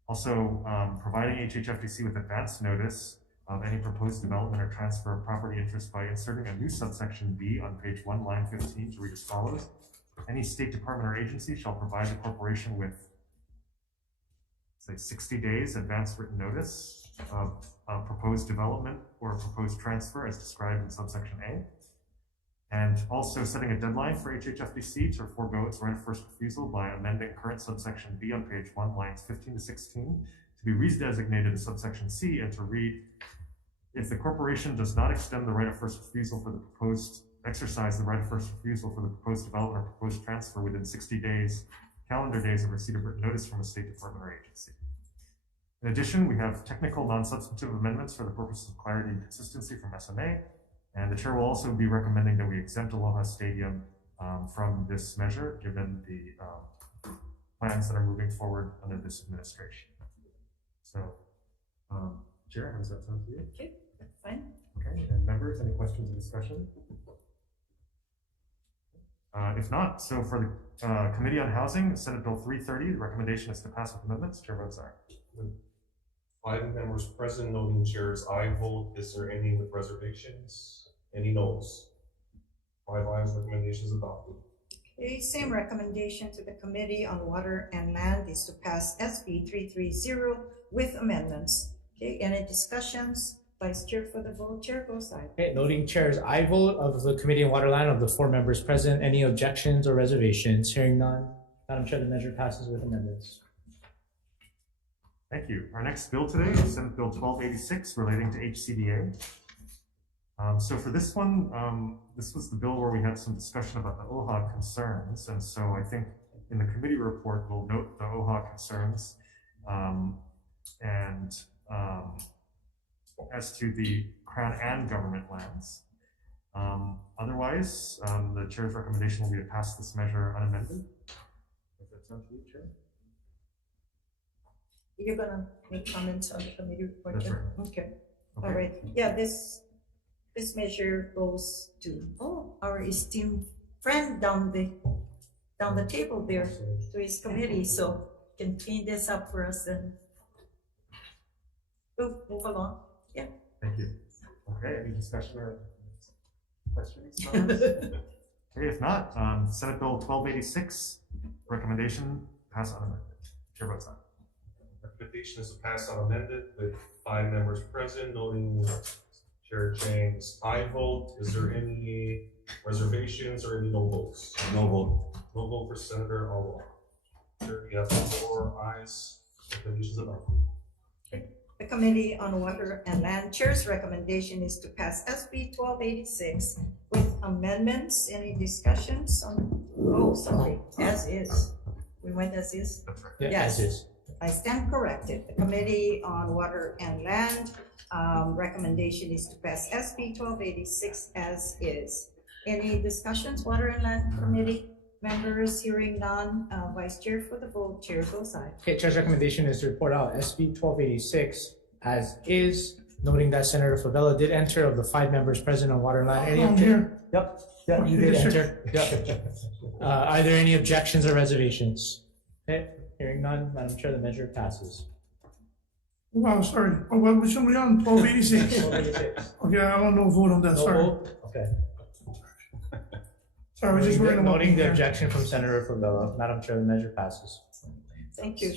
Also, providing HHFDC with advance notice of any proposed development or transfer of property interest by inserting a new subsection B on page 1, line 15 to read as follows. Any state department or agency shall provide the corporation with, say, 60 days advance written notice of proposed development or proposed transfer as described in subsection A. And also setting a deadline for HHFDC to forego its right of first refusal by amending current subsection B on page 1, lines 15 to 16 to be redesignated as subsection C and to read, if the corporation does not extend the right of first refusal for the proposed, exercise the right of first refusal for the proposed development or proposed transfer within 60 days, calendar days of receipt of written notice from a state department or agency. In addition, we have technical non-substantive amendments for the purposes of clarity and consistency from SMA, and the chair will also be recommending that we exempt Aloha Stadium from this measure, given the plans that are moving forward under this administration. So, Chair, how does that sound to you? Okay, that's fine. Okay, and members, any questions or discussion? If not, so for the Committee on Housing, Senate Bill 330, the recommendation is to pass with amendments. Chair votes aye. 5 members present, noting chair's aye vote. Is there any with reservations? Any noes? 5 ayes, recommendation is adopted. Okay, same recommendation to the Committee on Water and Land is to pass SB 330 with amendments. Okay, any discussions? Vice Chair for the vote. Chair goes aye. Okay, noting chair's aye vote of the Committee on Water Land of the 4 members present. Any objections or reservations? Hearing none. Madam Chair, the measure passes with amendments. Thank you. Our next bill today is Senate Bill 1286 relating to HCDA. So for this one, this was the bill where we had some discussion about the OHA concerns. And so I think in the committee report, we'll note the OHA concerns. As to the Crown and government lands. Otherwise, the chair's recommendation will be to pass this measure unamended. Does that sound to you, Chair? You're gonna make comments on the committee report? That's right. Okay. All right. Yeah, this measure goes to our esteemed friend down the table there to his committee, so can clean this up for us and move along. Yeah. Thank you. Okay, any discussion or questions? Okay, if not, Senate Bill 1286, recommendation pass unamended. Chair votes aye. Recommendation is to pass unamended with 5 members present, noting Chair Chang's aye vote. Is there any reservations or any no votes? No vote. No vote for Senator Awa. Chair, we have 4 ayes. Recommendation is adopted. The Committee on Water and Land Chair's recommendation is to pass SB 1286 with amendments. Any discussions on? Oh, sorry, as is. We went as is? That's right. Yeah, Yes. as is. I stand corrected. The Committee on Water and Land recommendation is to pass SB 1286 as is. Any discussions, Water and Land Committee members? Hearing none. Vice Chair for the vote. Chair goes aye. Okay, chair's recommendation is to report out SB 1286 as is Noting that Senator Favela did enter of the 5 members present on water line. Any I'm here. Yep. Yeah, you did enter. Yep. Are there any objections or reservations? Okay, hearing none, Madam Chair, the measure passes. Wow, sorry. Oh, what should we on? 1286. 1286. Okay, I want no vote on that, No sorry. vote? Okay. Sorry, we're just worrying about. Noting the objection from Senator Favela, Madam Chair, the measure passes. Thank you.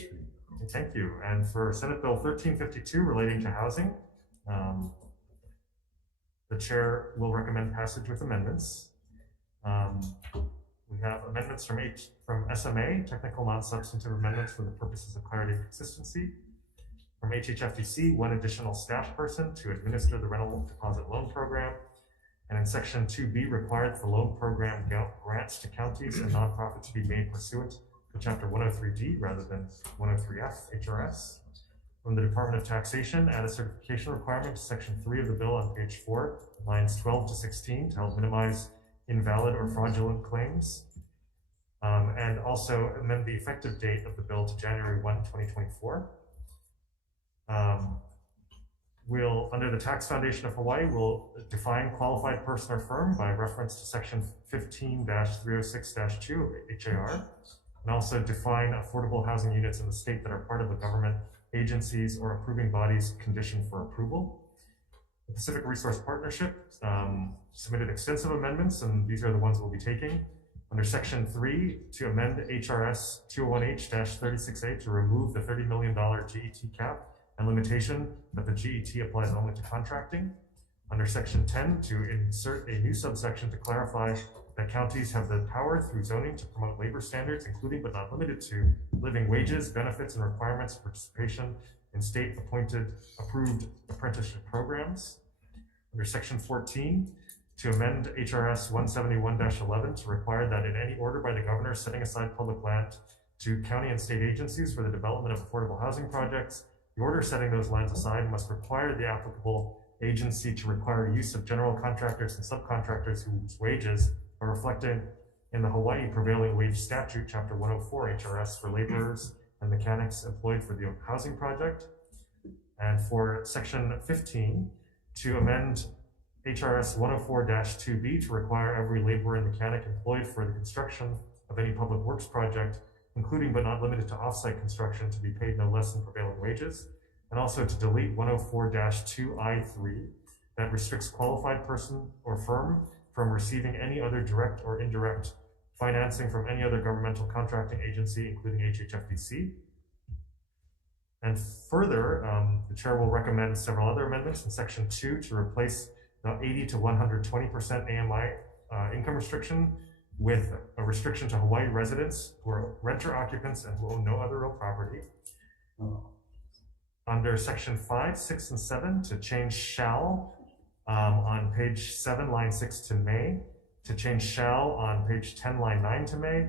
Thank you. And for Senate Bill 1352 relating to housing, the chair will recommend passage with amendments. We have amendments from SMA, technical non-substantive amendments for the purposes of clarity and consistency. From HHFDC, 1 additional staff person to administer the rental deposit loan program. And in section 2B, required for loan program grants to counties and nonprofits to be made pursuant to chapter 103D rather than 103F HRS. From the Department of Taxation, add a certification requirement to section 3 of the bill on page 4, lines 12 to 16 to help minimize invalid or fraudulent claims. And also amend the effective date of the bill to January 1, 2024. Under the Tax Foundation of Hawaii, we'll define qualified person or firm by reference to section 15-306-2 of HAR, and also define affordable housing units in the state that are part of a government agencies or approving bodies condition for approval. The Pacific Resource Partnership submitted extensive amendments, and these are the ones we'll be taking. Under section 3, to amend HRS 201H-36A to remove the $30 million GET cap and limitation that the GET applies only to contracting. Under section 10, to insert a new subsection to clarify that counties have the power through zoning to promote labor standards, including but not limited to living wages, benefits, and requirements for participation in state-appointed approved apprenticeship programs. Under section 14, to amend HRS 171-11 to require that in any order by the governor setting aside public land to county and state agencies for the development of affordable housing projects, the order setting those lands aside must require the applicable agency to require use of general contractors and subcontractors whose wages are reflected in the Hawaii Prevailing Wage Statute, Chapter 104 HRS for laborers and mechanics employed for the housing project. And for section 15, to amend HRS 104-2B to require every laborer and mechanic employed for the construction of any public works project, including but not limited to offsite construction, to be paid no less than prevailing wages. And also to delete 104-2I3 that restricts qualified person or firm from receiving any other direct or indirect financing from any other governmental contracting agency, including HHFDC. And further, the chair will recommend several other amendments in section 2 to replace the 80 to 120% AMI income restriction with a restriction to Hawaii residents who are renter occupants and who own no other real property. Under section 5, 6, and 7 to change shall on page 7, line 6 to may, to change shall on page 10, line 9 to may,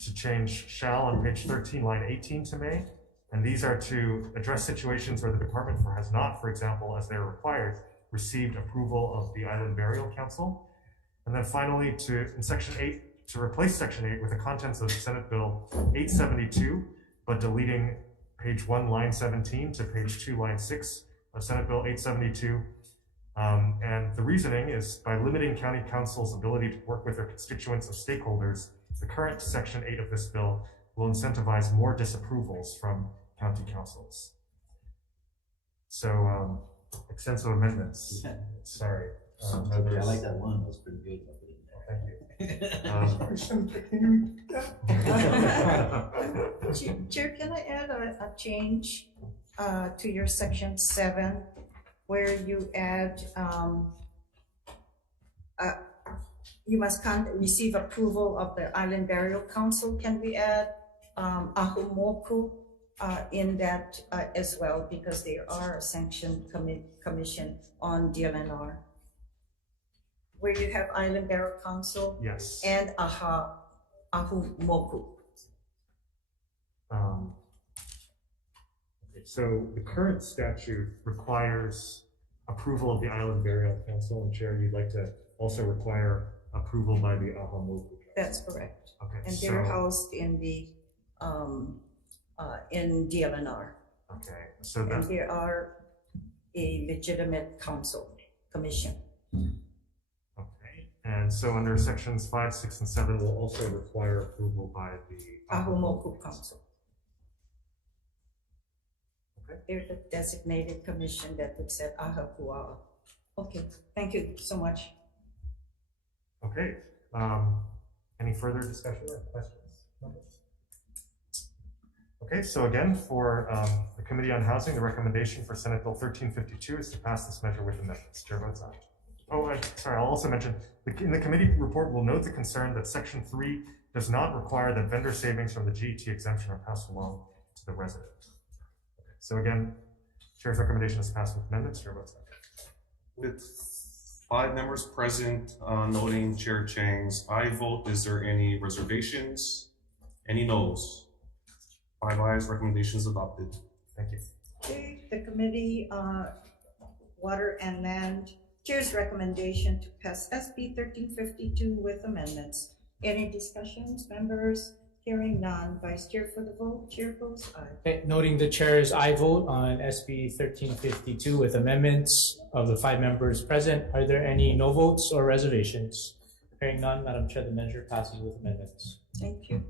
to change shall on page 13, line 18 to may. And these are to address situations where the department has not, for example, as they're required, received approval of the Island Burial Council. And then finally, in section 8, to replace section 8 with the contents of Senate Bill 872, but deleting page 1, line 17 to page 2, line 6 of Senate Bill 872. And the reasoning is by limiting county council's ability to work with their constituents and stakeholders, the current section 8 of this bill will incentivize more disapprovals from county councils. So extensive amendments. Sorry. I like that one. That's pretty good. Thank you. Chair, can I add a change to your section 7, where you add you must receive approval of the Island Burial Council? Can we add HOU-MOKU in that as well, because they are a sanctioned commission on DLNR, where you have Island Burial Council? Yes. And HOU-MOKU. So the current statute requires approval of the Island Burial Council, and Chair, you'd like to also require approval by the HOU-MOKU. That's correct. Okay. And they're housed in the in DLNR. Okay. So and there are a legitimate council, commission. Okay, and so under sections 5, 6, and 7 will also require approval by the Ahumoku Council. Okay. They're the designated commission that looks at Ahapua'a. Okay, thank you so much. Okay, any further discussion or questions? Okay, so again, for the Committee on Housing, the recommendation for Senate Bill 1352 is to pass this measure with amendments. Chair votes aye. Oh, sorry, I'll also mention, in the committee report, we'll note the concern that Section 3 does not require that vendor savings from the GET exemption are passed along to the resident. Okay, so again, Chair's recommendation is passed with amendments. Chair votes aye. With 5 members present, noting Chair Chang's aye vote, is there any reservations? Any noes? 5 ayes, recommendations adopted. Thank you. Okay, the Committee Water and Land Chair's recommendation to pass SB 1352 with amendments. Any discussions, members? Hearing none. Vice Chair for the vote. Chair votes aye. Okay, noting the chair's aye vote on SB 1352 with amendments of the 5 members present, are there any no votes or reservations? Hearing none, Madam Chair, the measure passes with amendments. Thank you.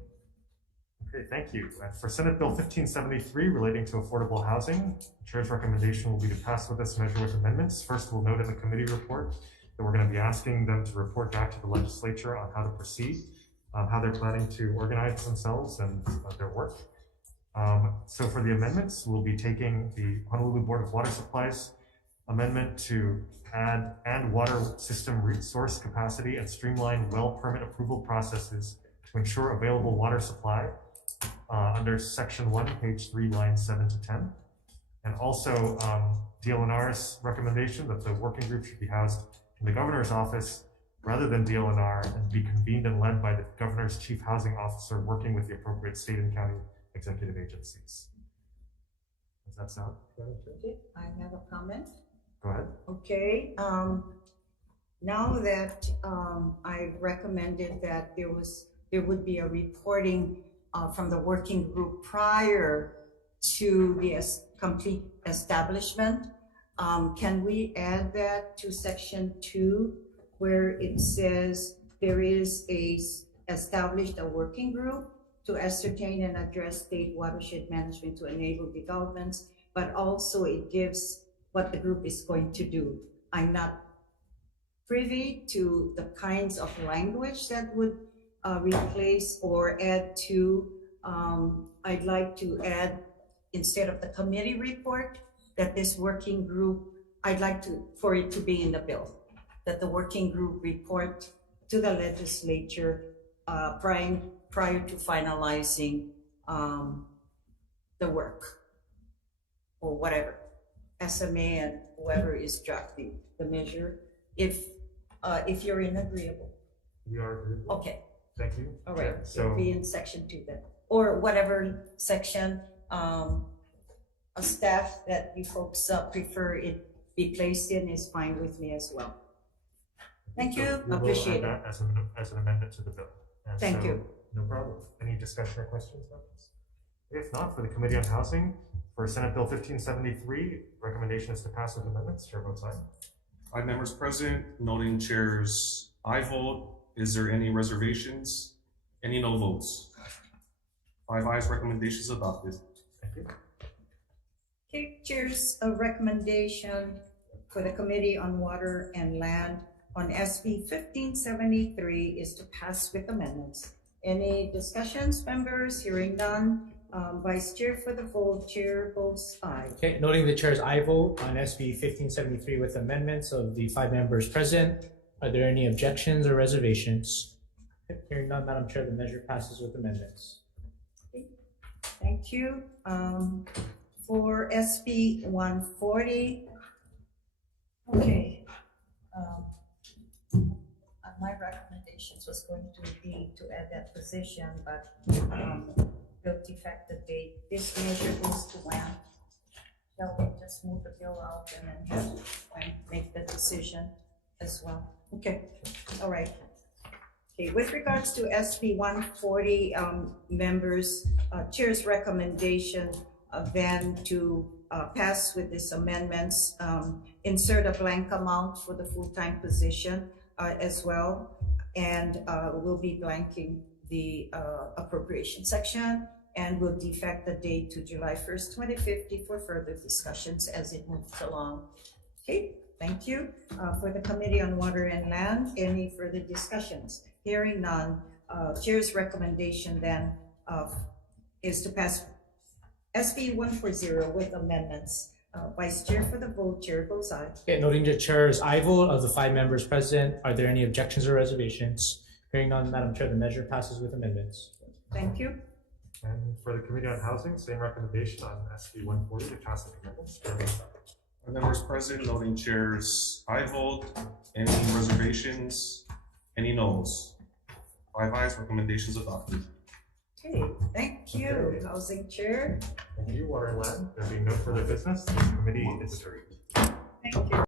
Okay, thank you. For Senate Bill 1573 relating to affordable housing, the Chair's recommendation will be to pass with this measure with amendments. First, we'll note in the committee report that we're going to be asking them to report back to the legislature on how to proceed, how they're planning to organize themselves and their work. So for the amendments, we'll be taking the Honolulu Board of Water Supplies amendment to add and water system resource capacity and streamline well permit approval processes to ensure available water supply under section 1, page 3, lines 7 to 10. And also DLNR's recommendation that the working group should be housed in the governor's office rather than DLNR and be convened and led by the governor's chief housing officer working with the appropriate state and county executive agencies. Does that sound good? Okay, I have a comment. Go ahead. Okay, now that I recommended that there would be a reporting from the working group prior to the complete establishment, can we add that to section 2 where it says there is established a working group to ascertain and address state watershed management to enable developments, but also it gives what the group is going to do. I'm not privy to the kinds of language that would replace or add to. I'd like to add, instead of the committee report, that this working group, I'd like for it to be in the bill, that the working group report to the legislature prior to finalizing the work or whatever, SMA and whoever is drafting the measure, if you're in agreeable. We are agreeable. Okay. Thank you. All right, So it'll be in section 2 then, or whatever section a staff that you folks prefer it be placed in is fine with me as well. Thank you, we will appreciate add it. that as an amendment to the bill. And Thank so, you. No problem. Any discussion or questions about this? If not, for the Committee on Housing, for Senate Bill 1573, recommendation is to pass with amendments. Chair votes aye. 5 members present, noting Chair's aye vote. Is there any reservations? Any no votes? 5 ayes, recommendations adopted. Thank you. Okay, Chair's recommendation for the Committee on Water and Land on SB 1573 is to pass with amendments. Any discussions, members? Hearing none. Vice Chair for the vote. Chair votes aye. Okay, noting the chair's aye vote on SB 1573 with amendments of the 5 members present, are there any objections or reservations? Hearing none, Madam Chair, the measure passes with amendments. Okay. Thank you. For SB 140, okay. My recommendations was going to be to add that position, but will defect the date. This measure goes to when? Shall we just move the bill out and then have when make the decision as well? Okay, all right. Okay, with regards to SB 140, members, Chair's recommendation then to pass with these amendments, insert a blank amount for the full-time position as well. And we'll be blanking the appropriation section, and we'll defect the date to July 1st, 2050 for further discussions as it moves along. Okay, thank you. For the Committee on Water and Land, any further discussions? Hearing none, Chair's recommendation then is to pass SB 140 with amendments. Vice Chair for the vote, Chair goes aye. Okay, noting the chair's aye vote of the 5 members present, are there any objections or reservations? Hearing none, Madam Chair, the measure passes with amendments. Thank you. And for the Committee on Housing, same recommendation on SB 140 to pass the amendments. Our members present, noting Chair's aye vote. Any reservations? Any noes? 5 ayes, recommendations adopted. Okay, thank you, Okay. Housing Chair. Thank you, Water and Land. There being no further business, this committee is adjourned. Thank you.